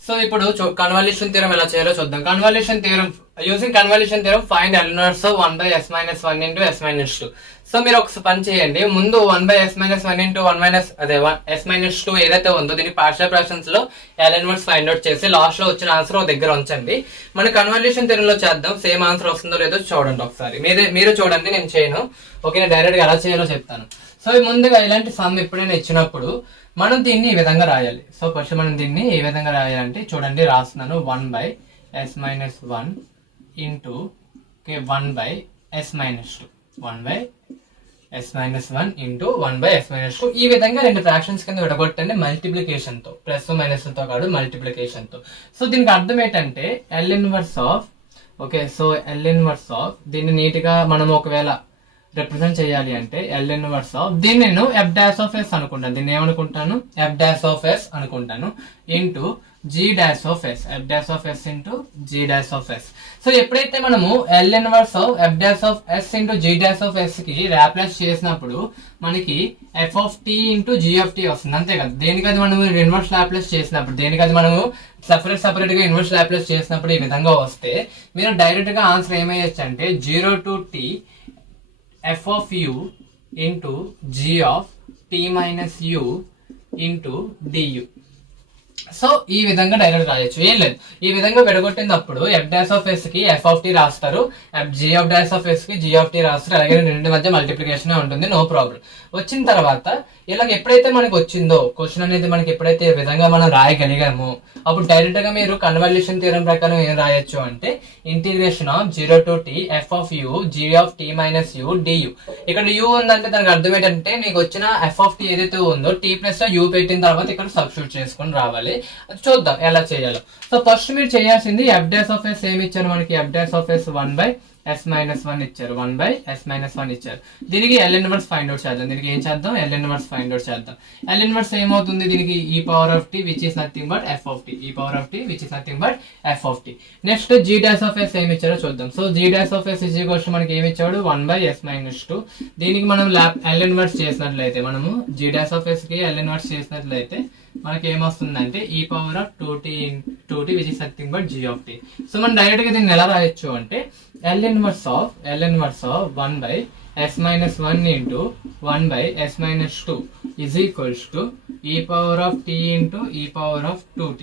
సో ఇప్పుడు కన్వల్యూషన్ థియరం ఎలా చేయాలో చూద్దాం. Convolution theorem using convolution theorem find L inverse of 1/s-1 into s-2. So మీరు ఒక పని చేయండి. ముందు 1/s-1 ఇంటూ s-2 ఏదైతే ఉందో దీన్ని పార్షియల్ ఫ్రాక్షన్స్ లో ఎల్ ఇన్వర్స్ ఫైండ్ అవుట్ చేసి లాస్ట్ లో వచ్చిన ఆన్సర్ ఒక దగ్గర ఉంచండి. మన కన్వల్యూషన్ థియరం లో చేద్దాం. సేమ్ ఆన్సర్ వస్తుందో లేదో చూడండి ఒకసారి. మీరు చూడండి, నేను చేయను. ఓకే, నేను డైరెక్ట్ గా ఎలా చేయాలో చెప్తాను. సో ముందుగా ఇలాంటి సమ్ ఎప్పుడైనా ఇచ్చినప్పుడు మనం దీన్ని ఈ విధంగా రాయాలి. సో ఫస్ట్ మనం దీన్ని ఏ విధంగా రాయాలంటే చూడండి, రాస్తున్నాను 1/s-1 into 1/s-2 1/s-1 into 1/s-2. ఈ విధంగా రెండు ఫ్రాక్షన్స్ కింద విడగొట్టండి మల్టిప్లికేషన్ తో, ప్లస్ మైనస్ తో కాదు మల్టిప్లికేషన్ తో. సో దీనికి అర్థం ఏంటంటే L inverse of L inverse of దీన్ని నీట్ గా మనం ఒకవేళ రిప్రజెంట్ చేయాలి అంటే ఎల్ ఇన్వర్స్ ఆఫ్ దీన్ని నేను f' అనుకుంటాను. దీన్ని ఏమనుకుంటాను? f' అనుకుంటాను into g' f' into g'. So ఎప్పుడైతే మనము L inverse of f' into g' కి ల్యాప్లేస్ చేసినప్పుడు మనకి f ఇంటూ g వస్తుంది. అంతే కదా. దేనికది మనము ఇన్వర్స్ ల్యాప్లేస్ చేసినప్పుడు దేనికది మనము సపరేట్ గా ఇన్వర్స్ ల్యాప్లేస్ చేసినప్పుడు ఈ విధంగా వస్తే మీరు డైరెక్ట్ గా ఆన్సర్ ఏమయ్యచ్చు అంటే 0 to t f of u into g of t minus u into du. So ఈ విధంగా డైరెక్ట్ రాయొచ్చు. ఏం లేదు, ఈ విధంగా విడగొట్టినప్పుడు f' కి f రాస్తారు, g' కి g రాస్తారు. అలాగే రెండు మధ్య మల్టిప్లికేషన్ ఉంటుంది, నో ప్రాబ్లం. వచ్చిన తర్వాత ఇలాగ ఎప్పుడైతే మనకి వచ్చిందో క్వశ్చన్ అనేది మనకి ఎప్పుడైతే ఈ విధంగా మనం రాయగలిగామో అప్పుడు డైరెక్ట్ గా మీరు కన్వల్యూషన్ థియరం ప్రకారం ఏం రాయొచ్చు అంటే integration of 0 to t f of u g of t minus u du. ఇక్కడ u ఉందంటే దానికి అర్థం ఏంటంటే మీకు వచ్చిన f of t ఏదైతే ఉందో t ప్లస్ u పెట్టిన తర్వాత ఇక్కడ సబ్స్టిట్యూట్ చేసుకొని రావాలి. చూద్దాం ఎలా చేయాలో. సో ఫస్ట్ మీరు చేయాల్సింది f' ఏమి ఇచ్చారు మనకి? f' 1/s-1 ఇచ్చారు, 1/s-1 ఇచ్చారు. దీనికి ఎల్ ఇన్వర్స్ ఫైండ్ అవుట్ చేద్దాం. దీనికి ఏం చేద్దాం? ఎల్ ఇన్వర్స్ ఫైండ్ అవుట్ చేద్దాం. ఎల్ ఇన్వర్స్ ఏమవుతుంది? దీనికి e⁻t which is nothing but f of t, e⁻t which is nothing but f of t. Next g' ఏమి ఇచ్చారో చూద్దాం. సో g' మనకి ఏమి ఇచ్చాడు? 1/s-2. దీనికి మనం ఎల్ ఇన్వర్స్ చేసినట్లయితే మనము g' కి ఎల్ ఇన్వర్స్ చేసినట్లయితే మనకి ఏమొస్తుందంటే e⁻2t which is nothing but g of t. So మనం డైరెక్ట్ గా దీన్ని ఎలా రాయొచ్చు అంటే L inverse of 1/s-1 into 1/s-2 is equals to e⁻t into e⁻2t.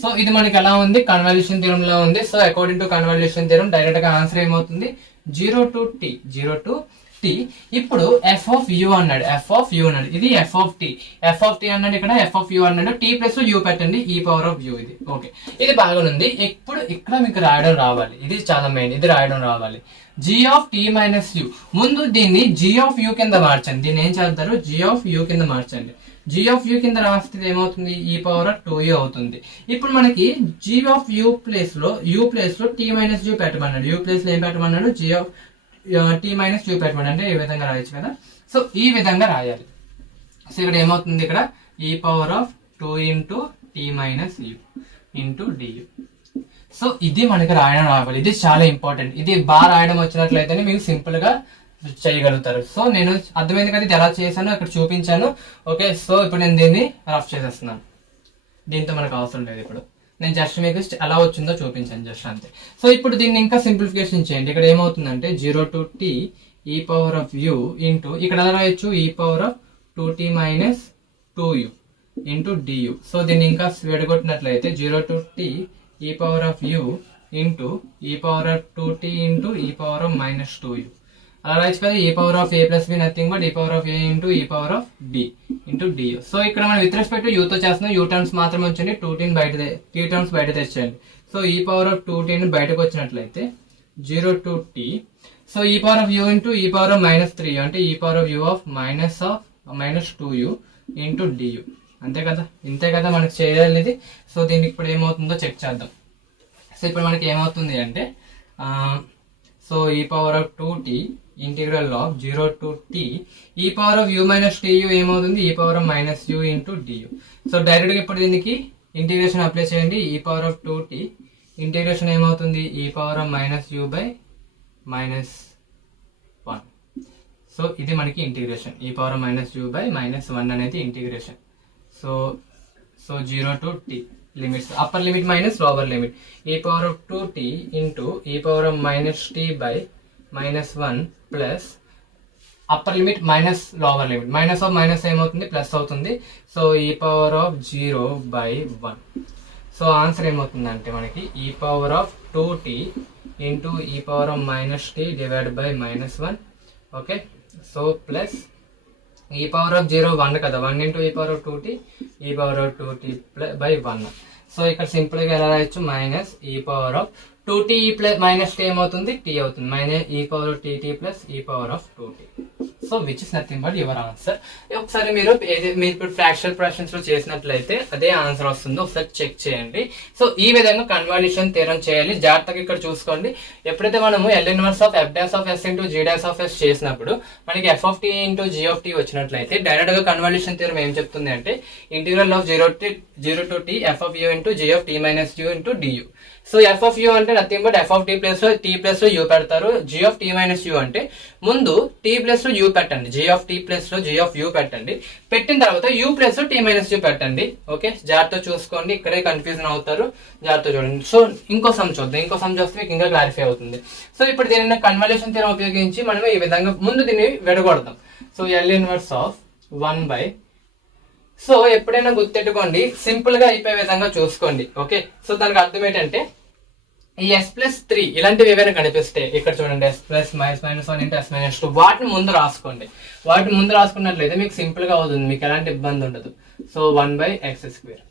So ఇది మనకి ఎలా ఉంది? కన్వల్యూషన్ థియరం లో ఉంది. So according to convolution theorem direct గా ఆన్సర్ ఏమవుతుంది? 0 to టీ. ఇప్పుడు ఎఫ్ ఆఫ్ యూ అన్నాడు, ఇది ఎఫ్ ఆఫ్ టీ అన్నాడు, ఇక్కడ ఎఫ్ ఆఫ్ యూ అన్నాడు, టీ ప్లస్ యూ పెట్టండి, ఈ పవర్ ఆఫ్ యూ. ఇది ఓకే, ఇది బాగానుంది. ఇప్పుడు ఇక్కడ మీకు రాయడం రావాలి, ఇది చాలా మెయిన్, ఇది రాయడం రావాలి. G of tea minus u, ముందు దీన్ని జీ ఆఫ్ యూ కింద మార్చండి. దీన్ని ఏం చేస్తారు, జీ ఆఫ్ యూ కింద మార్చండి. జీ ఆఫ్ యూ కింద రాస్తే ఏమవుతుంది, ఈ పవర్ ఆఫ్ 2u అవుతుంది. ఇప్పుడు మనకి జీ ఆఫ్ యూ ప్లేస్ లో టీ మైనస్ యూ పెట్టమన్నాడు, యూ ప్లేస్ లో ఏం పెట్టమన్నాడు, G of tea minus U పెట్టమన్నాడు. అంటే ఈ విధంగా రాయొచ్చు కదా. సో ఈ విధంగా రాయాలి. సో ఇక్కడ ఏమవుతుంది, ఇక్కడ ఈ power of 2 into t minus you into d u. So ఇది మనకి రాయడం రావాలి, ఇది చాలా ఇంపార్టెంట్. ఇది బాగా రాయడం వచ్చినట్లయితేనే మీకు సింపుల్ గా చేయగలుగుతారు. సో నేను అర్థమైంది కదా ఇది ఎలా చేశాను, ఇక్కడ చూపించాను. ఓకే, సో ఇప్పుడు నేను దీన్ని రఫ్ చేసేస్తున్నాను, దీంతో మనకు అవసరం లేదు. ఇప్పుడు నేను జస్ట్ మీకు ఎలా వచ్చిందో చూపించాను, జస్ట్ అంతే. సో ఇప్పుడు దీన్ని ఇంకా సింప్లిఫికేషన్ చేయండి. ఇక్కడ ఏమవుతుందంటే 0 to t ఈ పవర్ ఆఫ్ u ఇంటూ ఇక్కడ ఎలా రాయొచ్చు, ఈ power of 2t minus 2u into du. So దీన్ని ఇంకా విడగొట్టినట్లయితే 0 to t ఈ పవర్ ఆఫ్ u ఇంటూ ఈ పవర్ ఆఫ్ 2t ఇంటూ ఈ పవర్ ఆఫ్ మైనస్ 2u. అలా రాయొచ్చు కదా, ఈ power of a plus be nothing but ఈ పవర్ ఆఫ్ a ఇంటూ ఈ power of b into du. So ఇక్కడ మనం విత్ రెస్పెక్ట్ టు యూతో చేస్తున్నాం, యూ టర్మ్స్ మాత్రం వచ్చండి, 2t t టర్మ్స్ బయట తెచ్చండి. సో ఈ పవర్ ఆఫ్ 2t బయటకు వచ్చినట్లయితే 0 to t. సో ఈ పవర్ ఆఫ్ u ఇంటూ ఈ పవర్ ఆఫ్ మైనస్ 3 అంటే ఈ power of u of minus 2u into du. అంతే కదా, ఇంతే కదా మనకి చేయాలి ఇది. సో దీనికి ఇప్పుడు ఏమవుతుందో చెక్ చేద్దాం. సో ఇప్పుడు మనకి ఏమవుతుంది అంటే సో ఈ power of 2t integral of 0 to t ఈ power of u minus tu ఏమవుతుంది, ఈ power of minus u into du. So డైరెక్ట్గా ఇప్పుడు దీనికి ఇంటిగ్రేషన్ అప్లై చేయండి. ఈ పవర్ ఆఫ్ 2t ఇంటిగ్రేషన్ ఏమవుతుంది, ఈ power of minus u by minus 1. So ఇది మనకి ఇంటిగ్రేషన్, ఈ power of minus u by minus 1 అనేది integration. So 0 to t limits, upper limit minus lower limit, ఈ పవర్ ఆఫ్ 2t ఇంటూ ఈ power of minus t by minus 1 plus upper limit minus lower limit, minus of minus ఏమవుతుంది, plus అవుతుంది. So ఈ power of 0 by 1. So answer ఏమవుతుంది అంటే మనకి ఈ power of 2t into ఈ power of minus t divide by minus 1. Okay, so plus ఈ power of 0 1 కదా, 1 ఇంటూ ఈ పవర్ ఆఫ్ 2t ఈ power of 2t by 1. So ఇక్కడ సింపుల్ గా ఎలా రాయొచ్చు, మైనస్ ఈ power of 2t plus minus t ఏమవుతుంది, t అవుతుంది, మైనస్ ఈ పవర్ ఆఫ్ tt ప్లస్ ఈ power of 2t. So which is nothing but your answer. ఒకసారి మీరు ఇప్పుడు ఫ్రాక్షనల్ ఫ్రాక్షన్స్ లో చేసినట్లయితే అదే ఆన్సర్ వస్తుందో ఒకసారి చెక్ చేయండి. సో ఈ విధంగా కన్వాల్యూషన్ థియరం చేయాలి. జాగ్రత్తగా ఇక్కడ చూసుకోండి, ఎప్పుడైతే మనము L inverse of f dash of s into g dash of s చేసినప్పుడు మనకి f of t into g of t వచ్చినట్లయితే డైరెక్ట్ గా కన్వాల్యూషన్ థియరం ఏం చెప్తుంది అంటే integral of 0 to t f of u into g of t minus u into du. So f of u అంటే nothing but f of t plus లో t plus లో u పెడతారు, g of t minus u అంటే ముందు t plus లో u పెట్టండి, g of t plus లో g of u పెట్టండి, పెట్టిన తర్వాత u ప్లస్ లో t మైనస్ u పెట్టండి. ఓకే, జాగ్రత్త చూసుకోండి, ఇక్కడే కన్ఫ్యూజన్ అవుతారు, జాగ్రత్త చూడండి. సో ఇంకో సమ్ చూద్దాం, ఇంకో సమ్ చూస్తే మీకు ఇంకా క్లారిఫై అవుతుంది. సో ఇప్పుడు దీనిని కన్వల్యూషన్ థియరం ఉపయోగించి మనం ఈ విధంగా ముందు దీన్ని విడగొడదాం. So L inverse of 1 by, so ఎప్పుడైనా గుర్తెట్టుకోండి, సింపుల్ గా అయిపోయే విధంగా చూసుకోండి. ఓకే, సో దానికి అర్థం ఏంటంటే ఈ s ప్లస్ 3 ఇలాంటివి ఏవైనా కనిపిస్తే ఇక్కడ చూడండి, s plus minus 1 into s minus 2 వాటిని ముందు రాసుకోండి. వాటిని ముందు రాసుకున్నట్లయితే మీకు సింపుల్ గా అవుతుంది, మీకు ఎలాంటి ఇబ్బంది ఉండదు. So 1 by x square.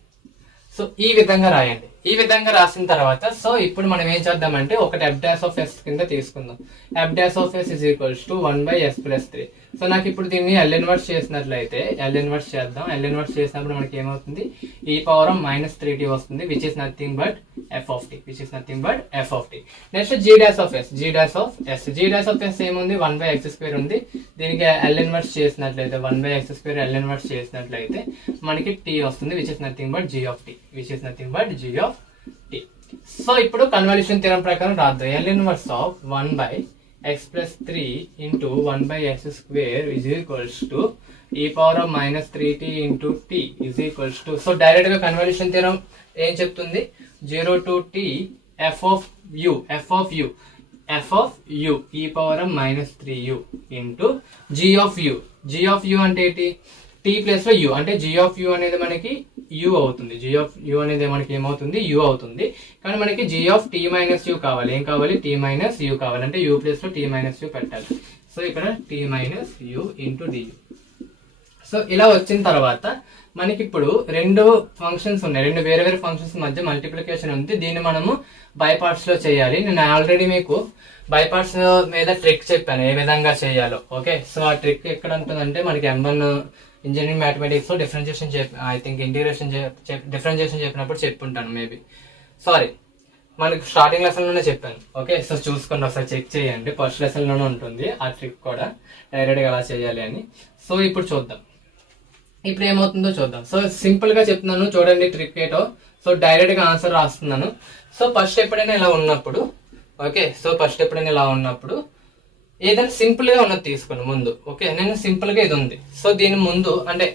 So ఈ విధంగా రాయండి. ఈ విధంగా రాసిన తర్వాత సో ఇప్పుడు మనం ఏం చేద్దామంటే ఒకటి f డాష్ ఆఫ్ s కింద తీసుకుందాం. f dash of s is equals to 1 by s plus 3. So నాకు ఇప్పుడు దీన్ని L ఇన్వర్స్ చేసినట్లయితే L ఇన్వర్స్ చేద్దాం. L ఇన్వర్స్ చేసినప్పుడు మనకి ఏమవుతుంది, ఈ పవర్ ఆఫ్ మైనస్ 3t వస్తుంది, which is nothing but f of t, which is nothing but f of t. Next g dash of s, g dash of s ఏముంది, 1 by x square ఉంది. దీనికి L inverse చేసినట్లయితే 1 by x square L inverse చేసినట్లయితే మనకి t వస్తుంది, which is nothing but g of t, which is nothing but g of t. So ఇప్పుడు convolution theorem ప్రకారం రాద్దాం. L inverse of 1 by x plus 3 into 1 by x square is equals to e power of minus 3t into t is equals to, so direct గా convolution theorem ఏం చెప్తుంది, 0 to t f of u ఈ power of minus 3u into g of u అంటే ఏంటి, t plus లో u అంటే g of u అనేది మనకి u అవుతుంది, g of u అనేది మనకి ఏమవుతుంది, u అవుతుంది. కానీ మనకి g of t minus u కావాలి, ఏం కావాలి, t మైనస్ u కావాలి, అంటే u ప్లస్ లో t మైనస్ u పెట్టాలి. సో ఇక్కడ T minus you into dU. సో ఇలా వచ్చిన తర్వాత మనకి ఇప్పుడు రెండు ఫంక్షన్స్ ఉన్నాయి, రెండు వేరే వేరే ఫంక్షన్స్ మధ్య మల్టిప్లికేషన్ ఉంది. దీన్ని మనము బై పార్ట్స్ లో చేయాలి. నేను ఆల్రెడీ మీకు బై పార్ట్స్ మీద ట్రిక్ చెప్పాను ఏ విధంగా చేయాలో. ఓకే, సో ఆ ట్రిక్ ఎక్కడ ఉంటుందంటే మనకి M1 ఇంజనీరింగ్ మ్యాథమెటిక్స్ లో differentiation I think integration differentiation చెప్పినప్పుడు చెప్పుంటాను మేబీ. సారీ, మనకి స్టార్టింగ్ లెసన్ లోనే చెప్పాను. ఓకే, సో చూసుకోండి, ఒకసారి చెక్ చేయండి. ఫస్ట్ లెసన్ లోనే ఉంటుంది ఆ ట్రిక్ కూడా, డైరెక్ట్ గా ఎలా చేయాలి అని. సో ఇప్పుడు చూద్దాం, ఇప్పుడు ఏమవుతుందో చూద్దాం. సో సింపుల్ గా చెప్తున్నాను చూడండి ట్రిక్ ఏటో. సో డైరెక్ట్ గా ఆన్సర్ రాస్తున్నాను. సో ఫస్ట్ ఎప్పుడైనా ఇలా ఉన్నప్పుడు, ఓకే, సో ఫస్ట్ ఎప్పుడైనా ఇలా ఉన్నప్పుడు ఏదైనా సింపుల్ గా ఉన్నది తీసుకోండి ముందు. ఓకే, నేను సింపుల్ గా ఇది ఉంది. సో దీని ముందు అంటే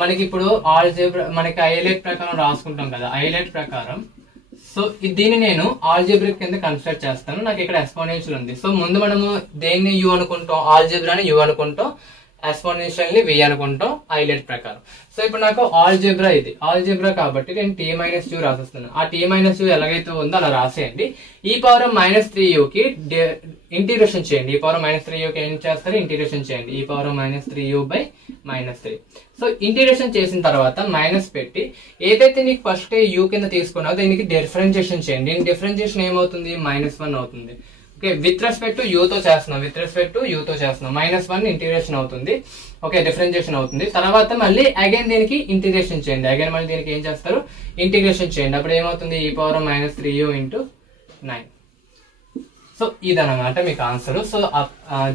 మనకి ఇప్పుడు ఆల్జీబ్రా మనకి ఐలైట్ ప్రకారం రాసుకుంటాం కదా, ఐలైట్ ప్రకారం. సో దీన్ని నేను ఆల్జీబ్రిక్ కింద కన్స్ట్రక్ట్ చేస్తాను. నాకు ఇక్కడ ఎక్స్పోనెన్షియల్ ఉంది. సో ముందు మనము దేన్ని యూ అనుకుంటాం, ఆల్జీబ్రాని యూ అనుకుంటాం, ఎక్స్పోనెన్షియల్ ని వి అనుకుంటాం ఐలైట్ ప్రకారం. సో ఇప్పుడు నాకు ఆల్జీబ్రా ఇది ఆల్జీబ్రా కాబట్టి నేను టీ మైనస్ యూ రాసేస్తున్నాను. ఆ టీ మైనస్ యూ ఎలాగైతే ఉందో అలా రాసేయండి. ఈ పవర్ -3u కి ఇంటిగ్రేషన్ చేయండి. ఈ పవర్ -3u కి ఏం చేస్తారు, ఇంటిగ్రేషన్ చేయండి. ఈ power -3u by -3. So integration చేసిన తర్వాత మైనస్ పెట్టి ఏదైతే నీకు ఫస్ట్ యూ కింద తీసుకున్నావో దీనికి డిఫరెన్షియేషన్ చేయండి. దీని డిఫరెన్షియేషన్ ఏమవుతుంది, -1 అవుతుంది. ఓకే, విత్ రెస్పెక్ట్ టు యూతో చేస్తున్నాం, విత్ రెస్పెక్ట్ టు యూతో చేస్తున్నాం. -1 ఇంటిగ్రేషన్ అవుతుంది. ఓకే, డిఫరెన్షియేషన్ అవుతుంది. తర్వాత మళ్ళీ అగైన్ దీనికి ఇంటిగ్రేషన్ చేయండి. అగైన్ మళ్ళీ దీనికి ఏం చేస్తారు, ఇంటిగ్రేషన్ చేయండి. అప్పుడు ఏమవుతుంది, ఈ పవర్ -3u ఇంటూ 9. సో ఇదనమాట మీకు answer. So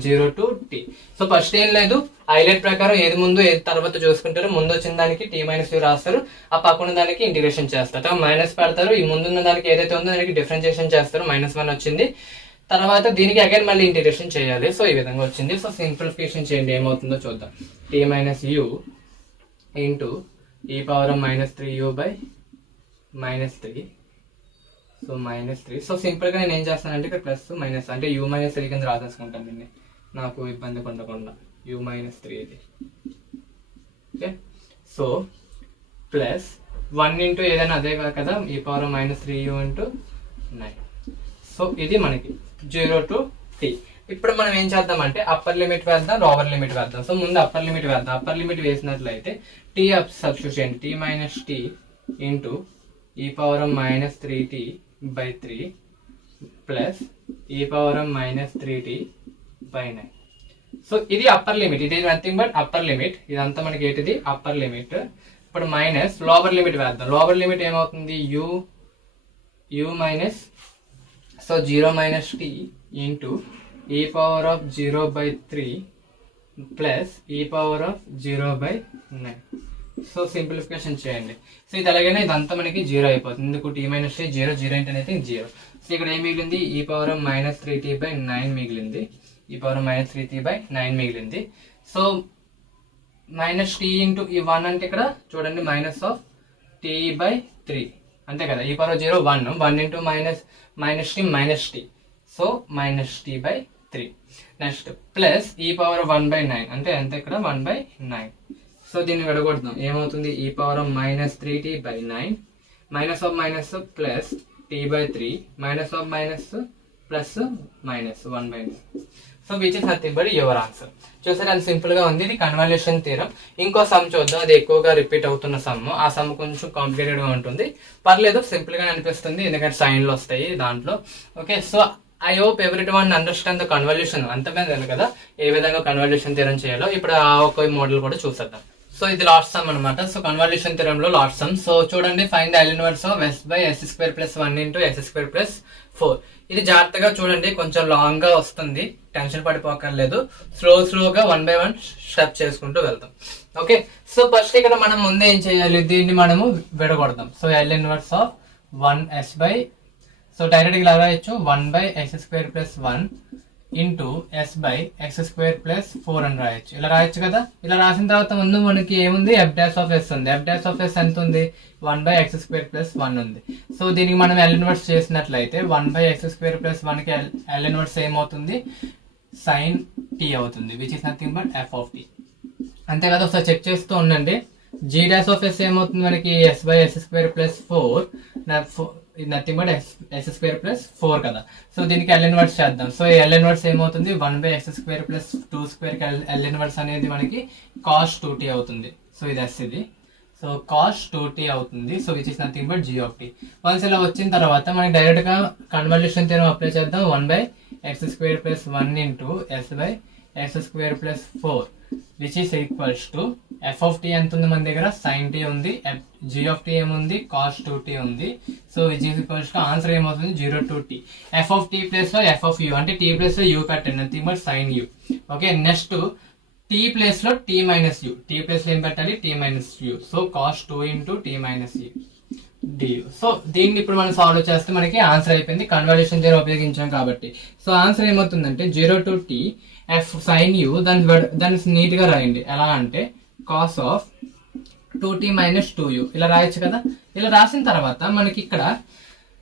0 to t. So first ఏం లేదు, హైలైట్ ప్రకారం ఏది ముందు ఏది తర్వాత చూసుకుంటారు. ముందు వచ్చిన దానికి టీ మైనస్ యూ రాస్తారు, ఆ పక్కన దానికి ఇంటిగ్రేషన్ చేస్తారు, మైనస్ పెడతారు. ఈ ముందున్న దానికి ఏదైతే ఉందో దానికి డిఫరెన్షియేషన్ చేస్తారు. -1 వచ్చింది. తర్వాత దీనికి అగైన్ మళ్ళీ ఇంటిగ్రేషన్ చేయాలి. సో ఈ విధంగా వచ్చింది. సో సింప్లిఫికేషన్ చేయండి, ఏమవుతుందో చూద్దాం. టీ మైనస్ యూ ఇంటూ ఈ power -3u by -3. So -3. So simple గా నేను ఏం చేస్తానంటే ఇక్కడ ప్లస్ మైనస్ అంటే u-3 కింద రాసేసుకుంటాను దీన్ని, నాకు ఇబ్బంది ఉండకుండా. u-3 ఇది. ఓకే, సో ప్లస్ 1 ఇంటూ ఏదైనా అదే కదా, ఈ పవర్ -3u ఇంటూ 9. సో ఇది మనకి 0 to t. ఇప్పుడు మనం ఏం చేద్దామంటే అప్పర్ లిమిట్ వేద్దాం, లోవర్ లిమిట్ వేద్దాం. సో ముందు అప్పర్ లిమిట్ వేద్దాం. అప్పర్ లిమిట్ వేసినట్లయితే టీ సబ్స్టిట్యూట్ చేయండి. టీ మైనస్ టీ ఇంటూ ఈ పవర్ -3t బై 3 ప్లస్ ఈ పవర్ -3t బై 9. సో ఇది అప్పర్ లిమిట్, ఇది నథింగ్ బట్ అప్పర్ లిమిట్. ఇదంతా మనకి ఏంటిది, అప్పర్ లిమిట్. ఇప్పుడు మైనస్ లోవర్ లిమిట్ వేద్దాం. లోవర్ లిమిట్ ఏమవుతుంది, u minus, so 0 minus t into ఈ పవర్ ఆఫ్ 0 by 3 ప్లస్ ఈ power of 0 by 9. So simplification చేయండి. సో ఇది అలాగైనా ఇదంతా మనకి 0 అయిపోతుంది. ఇందుకు టీ మైనస్ టీ 0, 0 అంటే 0. సో ఇక్కడ ఏం మిగిలింది, ఈ పవర్ -3t బై 9 మిగిలింది. ఈ పవర్ -3t బై 9 మిగిలింది. సో మైనస్ టీ ఇంటూ ఈ 1 అంటే ఇక్కడ చూడండి -t బై 3 అంతే కదా. ఈ power 0 1 into minus t so -t by 3. Next plus ఈ పవర్ 1 by 9 అంటే ఎంత, ఇక్కడ 1 by 9. సో దీన్ని విడగొడదాం, ఏమవుతుంది, ఈ power -3t by 9 minus of minus plus t by 3 minus of minus plus -1 by 9. So which is nothing but your answer. చూసారు, అది simple గా ఉంది. ఇది కన్వల్యూషన్ థీరం. ఇంకో సమ్ చూద్దాం, అది ఎక్కువగా రిపీట్ అవుతున్న సమ్. ఆ సమ్ కొంచెం కాంప్లికేటెడ్ గా ఉంటుంది, పర్లేదు, సింపుల్ గా అనిపిస్తుంది ఎందుకంటే సైన్లు వస్తాయి దాంట్లో. Okay, so I hope every one understand the convolution. అంతమంది కదా ఏ విధంగా కన్వల్యూషన్ థీరం చేయాలో. ఇప్పుడు ఆ ఒక మోడల్ కూడా చూసేద్దాం. సో ఇది లాస్ట్ సమ్ అనమాట. సో కన్వల్యూషన్ థీరం లో లాస్ట్ సమ్. సో చూడండి, find the elements of s by s² + 1 into s² + 4. ఇది జాగ్రత్తగా చూడండి, కొంచెం లాంగ్ గా వస్తుంది, టెన్షన్ పడిపోకర్లేదు. స్లోగా 1 by 1 స్టెప్ చేసుకుంటూ వెళ్తాం. ఓకే, సో ఫస్ట్ ఇక్కడ మనం ముందే ఏం చేయాలి, దీన్ని మనము విడగొడదాం. So L inverse of 1s by, so direct ఇలా రాయొచ్చు 1 by s² + 1 into s by x² + 4 అని రాయొచ్చు. ఇలా రాయొచ్చు కదా. ఇలా రాసిన తర్వాత ముందు మనకి ఏముంది, f' ఉంది. f' ఎంత ఉంది, 1 by x² + 1 ఉంది. సో దీనికి మనం L ఇన్వర్స్ చేసినట్లయితే 1 by x² + 1 కి L ఇన్వర్స్ ఏమవుతుంది, sin t అవుతుంది, which is nothing but f of t. అంతే కదా. ఒకసారి చెక్ చేస్తూ ఉండండి. g' ఏమవుతుంది మనకి, s by s² + 4 ఇది nothing but X square plus 4 కదా. సో దీనికి ఎల్ ఇన్వర్స్ చేద్దాం. సో ఎల్ ఇన్వర్స్ ఏమవుతుంది 1/x² plus 2 square L inverse అనేది మనకి cos 2t అవుతుంది. సో ఇది ఎస్ ఇది. సో cos 2t అవుతుంది. So which is nothing but g of t. Once ఇలా వచ్చిన తర్వాత మనకి డైరెక్ట్ గా కన్వల్యూషన్ థియరం అప్లై చేద్దాం. 1/x² plus 1 into s/x² plus 4 which is equals to f of t ఎంత ఉంది మన దగ్గర sin t ఉంది, g ఆఫ్ t ఏముంది cos 2t ఉంది. So which is equals to answer ఏమవుతుంది 0 to t. f of t place లో f of u అంటే t ప్లేస్ లో u పెట్టండి nothing but sin u. Okay next t place లో t minus u, t place లో ఏం పెట్టాలి t minus u. So cos 2 into t minus u du. So దీన్ని ఇప్పుడు మనం సాల్వ్ చేస్తే మనకి ఆన్సర్ అయిపోయింది కన్వల్యూషన్ థియరం ఉపయోగించాం కాబట్టి. సో ఆన్సర్ ఏమవుతుందంటే 0 to t f sin u. దాన్ని నీట్ గా రాయండి. ఎలా అంటే cos of 2t minus 2u ఇలా రాయొచ్చు కదా. ఇలా రాసిన తర్వాత మనకి ఇక్కడ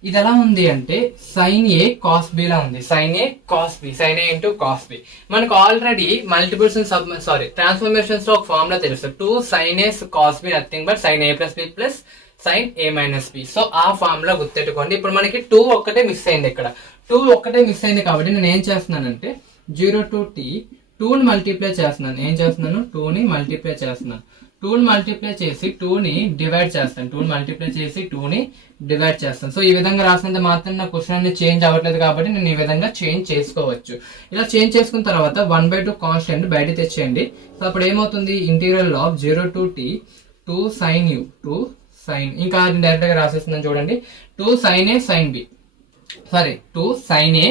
ఇది ఎలా ఉంది అంటే sin a cos b లా ఉంది. sin a cos b, sin a into cos b. మనకు ఆల్రెడీ మల్టిపుల్స్ ట్రాన్స్ఫర్మేషన్స్ లో ఒక ఫార్ములా తెలుసు 2 sin a cos b nothing but sin a plus b plus sin a minus b. So ఆ formula గుర్తెట్టుకోండి. ఇప్పుడు మనకి 2 ఒక్కటే miss అయింది. ఇక్కడ 2 ఒక్కటే మిస్ అయింది కాబట్టి నేను ఏం చేస్తున్నానంటే 0 to t 2ని మల్టిప్లై చేస్తున్నాను. ఏం చేస్తున్నాను 2ని మల్టిప్లై చేస్తున్నాను. 2ని మల్టిప్లై చేసి 2ని డివైడ్ చేస్తాను. 2ని మల్టిప్లై చేసి 2ని డివైడ్ చేస్తాను. సో ఈ విధంగా రాసినంత మాత్రం నా క్వశ్చన్ అనేది చేంజ్ అవ్వట్లేదు కాబట్టి నేను ఈ విధంగా చేంజ్ చేసుకోవచ్చు. ఇలా చేంజ్ చేసుకున్న తర్వాత 1/2 కాన్స్టెంట్ బయట తెచ్చేయండి. సో అప్పుడు ఏమవుతుంది integral of 0 to t 2 sin u 2 sin ఇంకా డైరెక్ట్ గా రాసేస్తున్నాను చూడండి 2 sin a sin b 2 sin a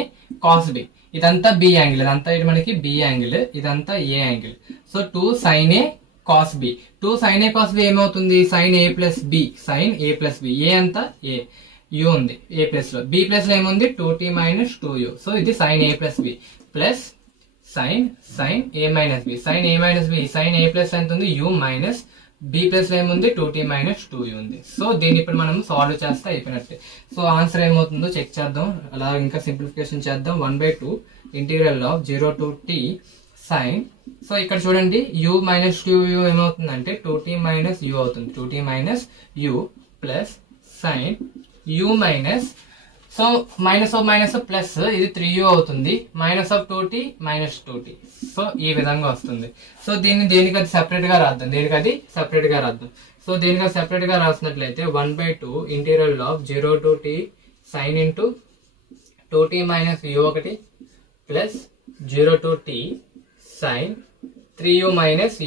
cos b. ఇదంతా b యాంగిల్, ఇదంతా మనకి b యాంగిల్, ఇదంతా a angle. So 2 sin a cos b 2 sin a cos b ఏమవుతుంది sin a plus b sin a plus b. a అంతా a u ఉంది a plus లో, b plus లో ఏముంది 2t మైనస్ 2u. సో ఇది sin a plus b plus sin a minus b sin a minus b sin a plus ఎంత ఉంది u minus b plus లో ఏముంది 2t మైనస్ 2u ఉంది. So దీన్ని ఇప్పుడు మనం సాల్వ్ చేస్తే అయిపోయినట్టే. సో ఆన్సర్ ఏమవుతుందో చెక్ చేద్దాం. అలా ఇంకా సింప్లిఫికేషన్ చేద్దాం. 1/2 integral of 0 to t sin. So ఇక్కడ చూడండి u మైనస్ 2u ఏమవుతుందంటే 2t మైనస్ u అవుతుంది. 2t minus u plus sin u minus so minus of minus plus ఇది 3u అవుతుంది. Minus of 2t minus 2t. So ఈ విధంగా వస్తుంది. So దీన్ని దేనికి అది సెపరేట్ గా రాద్దాం. సో దేనికి అది సెపరేట్ గా రాసినట్లయితే 1/2 integral of 0 to t sin into 2t minus u ఒకటి plus 0 to t sin 3u minus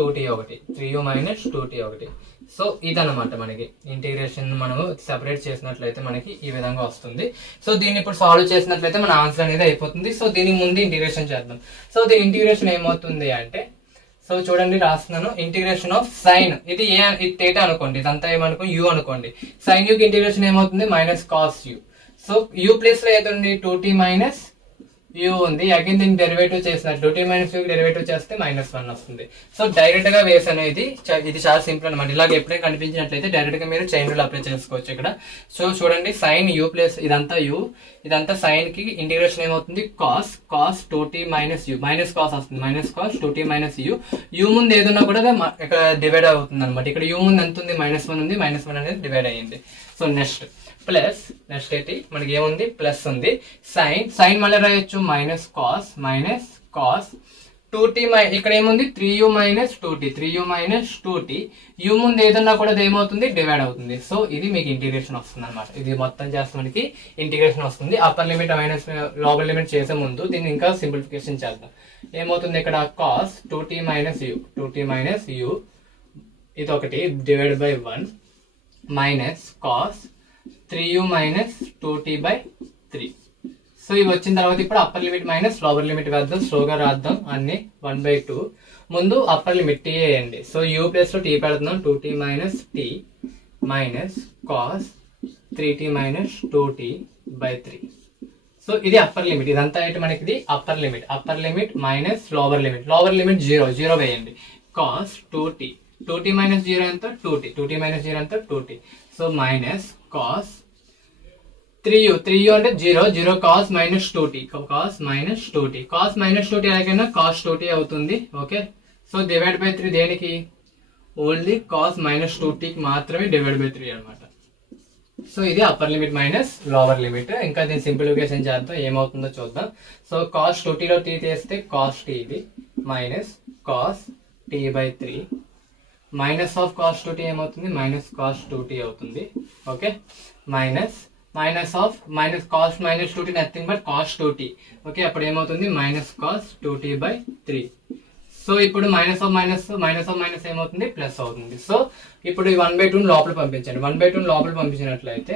2t ఒకటి 3u మైనస్ 2t ఒకటి. సో ఇదన్నమాట మనకి ఇంటిగ్రేషన్ మనము సెపరేట్ చేసినట్లయితే మనకి ఈ విధంగా వస్తుంది. సో దీన్ని ఇప్పుడు సాల్వ్ చేసినట్లయితే మన ఆన్సర్ అనేది అయిపోతుంది. సో దీని ముందు ఇంటిగ్రేషన్ చేద్దాం. సో దీని ఇంటిగ్రేషన్ ఏమవుతుంది అంటే సో చూడండి రాస్తున్నాను ఇంటిగ్రేషన్ ఆఫ్ సైన్ ఇది థీటా అనుకోండి, ఇదంతా ఏమనుకోండి u అనుకోండి. సైన్ u కి ఇంటిగ్రేషన్ ఏమవుతుంది minus cos u. So u place లో ఏదండి 2t మైనస్ u ఉంది. అగైన్ దీనికి డెరివేటివ్ చేసినట్టు 2t మైనస్ u డెరివేటివ్ చేస్తే -1 వస్తుంది. సో డైరెక్ట్ గా వేసాను. ఇది చాలా సింపుల్ అనమాట. ఇలాగ ఎప్పుడైనా కనిపించినట్లయితే డైరెక్ట్ గా మీరు చైన్ రూల్ అప్లై చేసుకోవచ్చు ఇక్కడ. సో చూడండి సైన్ u ప్లస్ ఇదంతా u, ఇదంతా సైన్ కి ఇంటిగ్రేషన్ ఏమవుతుంది cos 2t minus u minus cos వస్తుంది. Minus cos 2t minus u ముందు ఏదన్నా కూడా ఇక్కడ డివైడ్ అవుతుంది అనమాట. ఇక్కడ u ముందు ఎంత ఉంది -1 ఉంది. -1 అనేది డివైడ్ అయ్యింది. సో నెక్స్ట్ ఏంటి మనకి ఏముంది ప్లస్ ఉంది. సైన్ మళ్ళీ రాయొచ్చు మైనస్ కాస్ 2t ఇక్కడ ఏముంది 3u మైనస్ 2t u ముందు ఏదన్నా కూడా ఏమవుతుంది డివైడ్ అవుతుంది. సో ఇది మీకు ఇంటిగ్రేషన్ వస్తుంది అనమాట. ఇది మొత్తం చేస్తే మనకి ఇంటిగ్రేషన్ వస్తుంది. Upper limit minus lower limit చేసే ముందు దీన్ని ఇంకా సింప్లిఫికేషన్ చేద్దాం. ఏమవుతుంది ఇక్కడ కాస్ 2t మైనస్ u ఇది ఒకటి divide by 1 minus cos 3u minus 2t by 3. So ఇవి వచ్చిన తర్వాత ఇప్పుడు upper limit minus lower limit వేద్దాం. స్లోగా రాద్దాం అన్ని. 1/2 ముందు అప్పర్ లిమిట్ t వేయండి. సో u ప్లస్ లో t పెడుతున్నాం 2t minus t minus cos 3t minus 2t by 3. So ఇది అప్పర్ లిమిట్. ఇదంతా ఏంటి మనకి ఇది upper limit minus lower limit 0 వేయండి. కాస్ 2t మైనస్ 0 ఎంత 2t మైనస్ 0 ఎంత 2t. So minus cos 3u అంటే 0 cos minus 2t cos minus 2t ఎలాగైనా కాస్ 2t అవుతుంది. ఓకే. సో డివైడ్ బై 3 దేనికి ఓన్లీ కాస్ మైనస్ 2t కి మాత్రమే divide by 3 అనమాట. సో ఇది upper limit minus lower limit. ఇంకా దీని సింప్లిఫికేషన్ చేద్దాం, ఏమవుతుందో చూద్దాం. సో కాస్ 2tలో t తీస్తే కాస్ t ఇది minus cos t/3 minus of cos 2t ఏమవుతుంది, మైనస్ కాస్ 2t అవుతుంది. Okay, minus of minus cos minus 2t nothing but cos 2t. Okay, అప్పుడు ఏమవుతుంది మైనస్ కాస్ 2t/3. సో ఇప్పుడు minus of minus ఏమవుతుంది, plus అవుతుంది. So ఇప్పుడు ఈ 1/2 లోపల పంపించండి. 1/2 లోపల పంపించినట్లయితే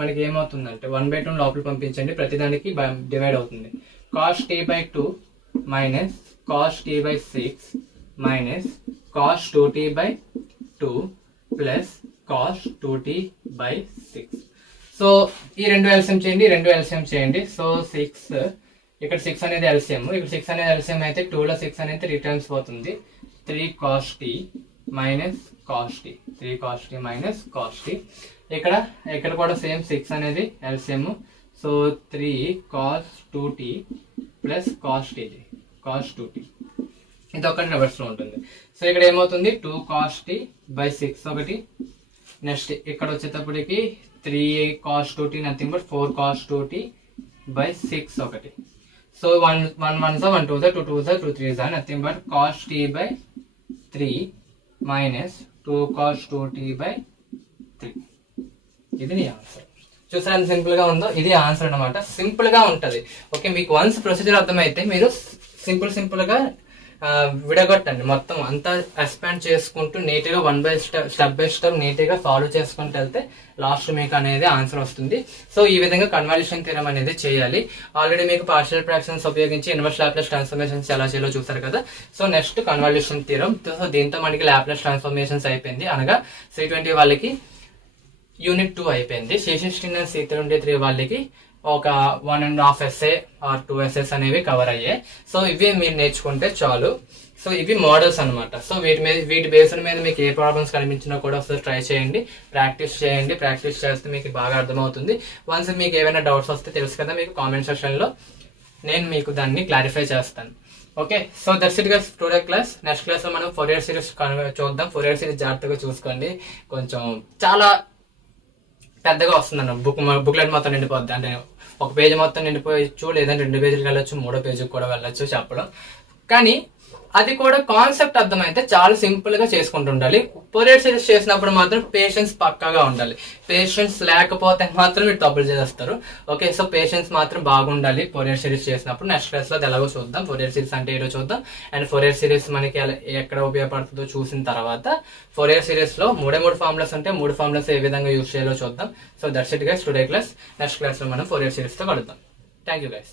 మనకి ఏమవుతుందంటే 1/2 లోపల పంపించండి, ప్రతిదానికి డివైడ్ అవుతుంది. Cos t/2 minus cos t/6 minus cos 2t/2 plus cos 2t/6. So ఈ రెండు ఎల్సిఎం చేయండి. సో 6 ఇక్కడ 6 అనేది ఎల్సిఎం, ఇక్కడ 6 అనేది ఎల్సిఎం అయితే 2లో 6 అనేది 3 టైమ్స్ పోతుంది. 3 cos t minus cos t, 3 cos t minus cos t. ఇక్కడ కూడా సేమ్ 6 అనేది LCM. So 3 cos 2t plus cos t, cos 2t. ఇది ఒకటి రివర్స్లో ఉంటుంది. సో ఇక్కడ ఏమవుతుంది 2 cos t/6 ఒకటి. నెక్స్ట్ ఇక్కడ వచ్చేటప్పటికి 3 cos 2t nothing but 4 cos 2t/6 ఒకటి. So 1 1s 1 2s 2 2s 2 3s nothing but cos t/3 minus 2 cos 2t/3. ఇది నీ ఆన్సర్. చూసారా ఎంత సింపుల్ గా ఉందో, ఇది ఆన్సర్ అనమాట. సింపుల్ గా ఉంటది. ఓకే, మీకు వన్స్ ప్రొసీజర్ అర్థమైతే మీరు సింపుల్ గా విడగొట్టండి, మొత్తం అంతా ఎక్స్పాండ్ చేసుకుంటూ నీట్గా స్టెప్ బై స్టెప్ నీట్గా ఫాలో చేసుకుంటూ వెళ్తే లాస్ట్ మీకు అనేది ఆన్సర్ వస్తుంది. సో ఈ విధంగా కన్వాల్యూషన్ థియరం అనేది చేయాలి. ఆల్రెడీ మీకు పార్షియల్ ఫ్రాక్షన్స్ ఉపయోగించి ఇన్వర్స్ లాప్లాస్ ట్రాన్స్ఫర్మేషన్స్ ఎలా చేయాలో చూసారు కదా. So next convolution theorem. So దీంతో మనకి లాప్లాస్ ట్రాన్స్ఫర్మేషన్స్ అయిపోయింది, అనగా C20 వాళ్ళకి యూనిట్ 2 అయిపోయింది. C16 అండ్ C23 వాళ్ళకి ఒక 1.5 essay ఆర్ 2 essays అనేవి కవర్ అయ్యాయి. సో ఇవి మీరు నేర్చుకుంటే చాలు. సో ఇవి మోడల్స్ అనమాట. సో వీటి బేస్డ్ మీద మీకు ఏ ప్రాబ్లమ్స్ కనిపించినా కూడా ఒకసారి ట్రై చేయండి, ప్రాక్టీస్ చేయండి. ప్రాక్టీస్ చేస్తే మీకు బాగా అర్థమవుతుంది. వన్స్ మీకు ఏమైనా డౌట్స్ వస్తే తెలుసు కదా, మీకు కామెంట్ సెక్షన్లో నేను మీకు దాన్ని క్లారిఫై చేస్తాను. Okay, so that's it guys today class. Next క్లాస్లో మనం ఫోరియర్ సిరీస్ చూద్దాం. ఫోరియర్ సిరీస్ జాగ్రత్తగా చూసుకోండి, కొంచెం చాలా పెద్దగా వస్తుందన్న బుక్లెట్ మొత్తం నిండిపోద్ది. అంటే ఒక పేజీ మొత్తం నిండిపోయచ్చు, లేదంటే 2 పేజీలకు వెళ్ళొచ్చు, 3వ పేజీకి కూడా వెళ్ళొచ్చు చెప్పడం. కానీ అది కూడా కాన్సెప్ట్ అర్థమైతే చాలా సింపుల్ గా చేసుకుంటుండాలి. ఫోరియర్ సిరీస్ చేసినప్పుడు మాత్రం పేషెన్స్ పక్కాగా ఉండాలి. పేషెన్స్ లేకపోతే మాత్రం మీరు తప్పులు చేస్తారు. ఓకే, సో పేషెన్స్ మాత్రం బాగుండాలి ఫోరియర్ సిరీస్ చేసినప్పుడు. నెక్స్ట్ క్లాస్ లో అది ఎలాగో చూద్దాం. ఫోరియర్ సిరీస్ అంటే ఏదో చూద్దాం. అండ్ ఫోరియర్ సిరీస్ మనకి ఎక్కడ ఉపయోగపడుతుందో చూసిన తర్వాత ఫోరియర్ సిరీస్ లో 3 ఫార్ములాస్ ఉంటే 3 ఫార్ములాస్ ఏ విధంగా యూజ్ చేయాలో చూద్దాం. So that's it guys today class. Next class లో మనం ఫోరియర్ సిరీస్ తో కలుద్దాం. Thank you guys.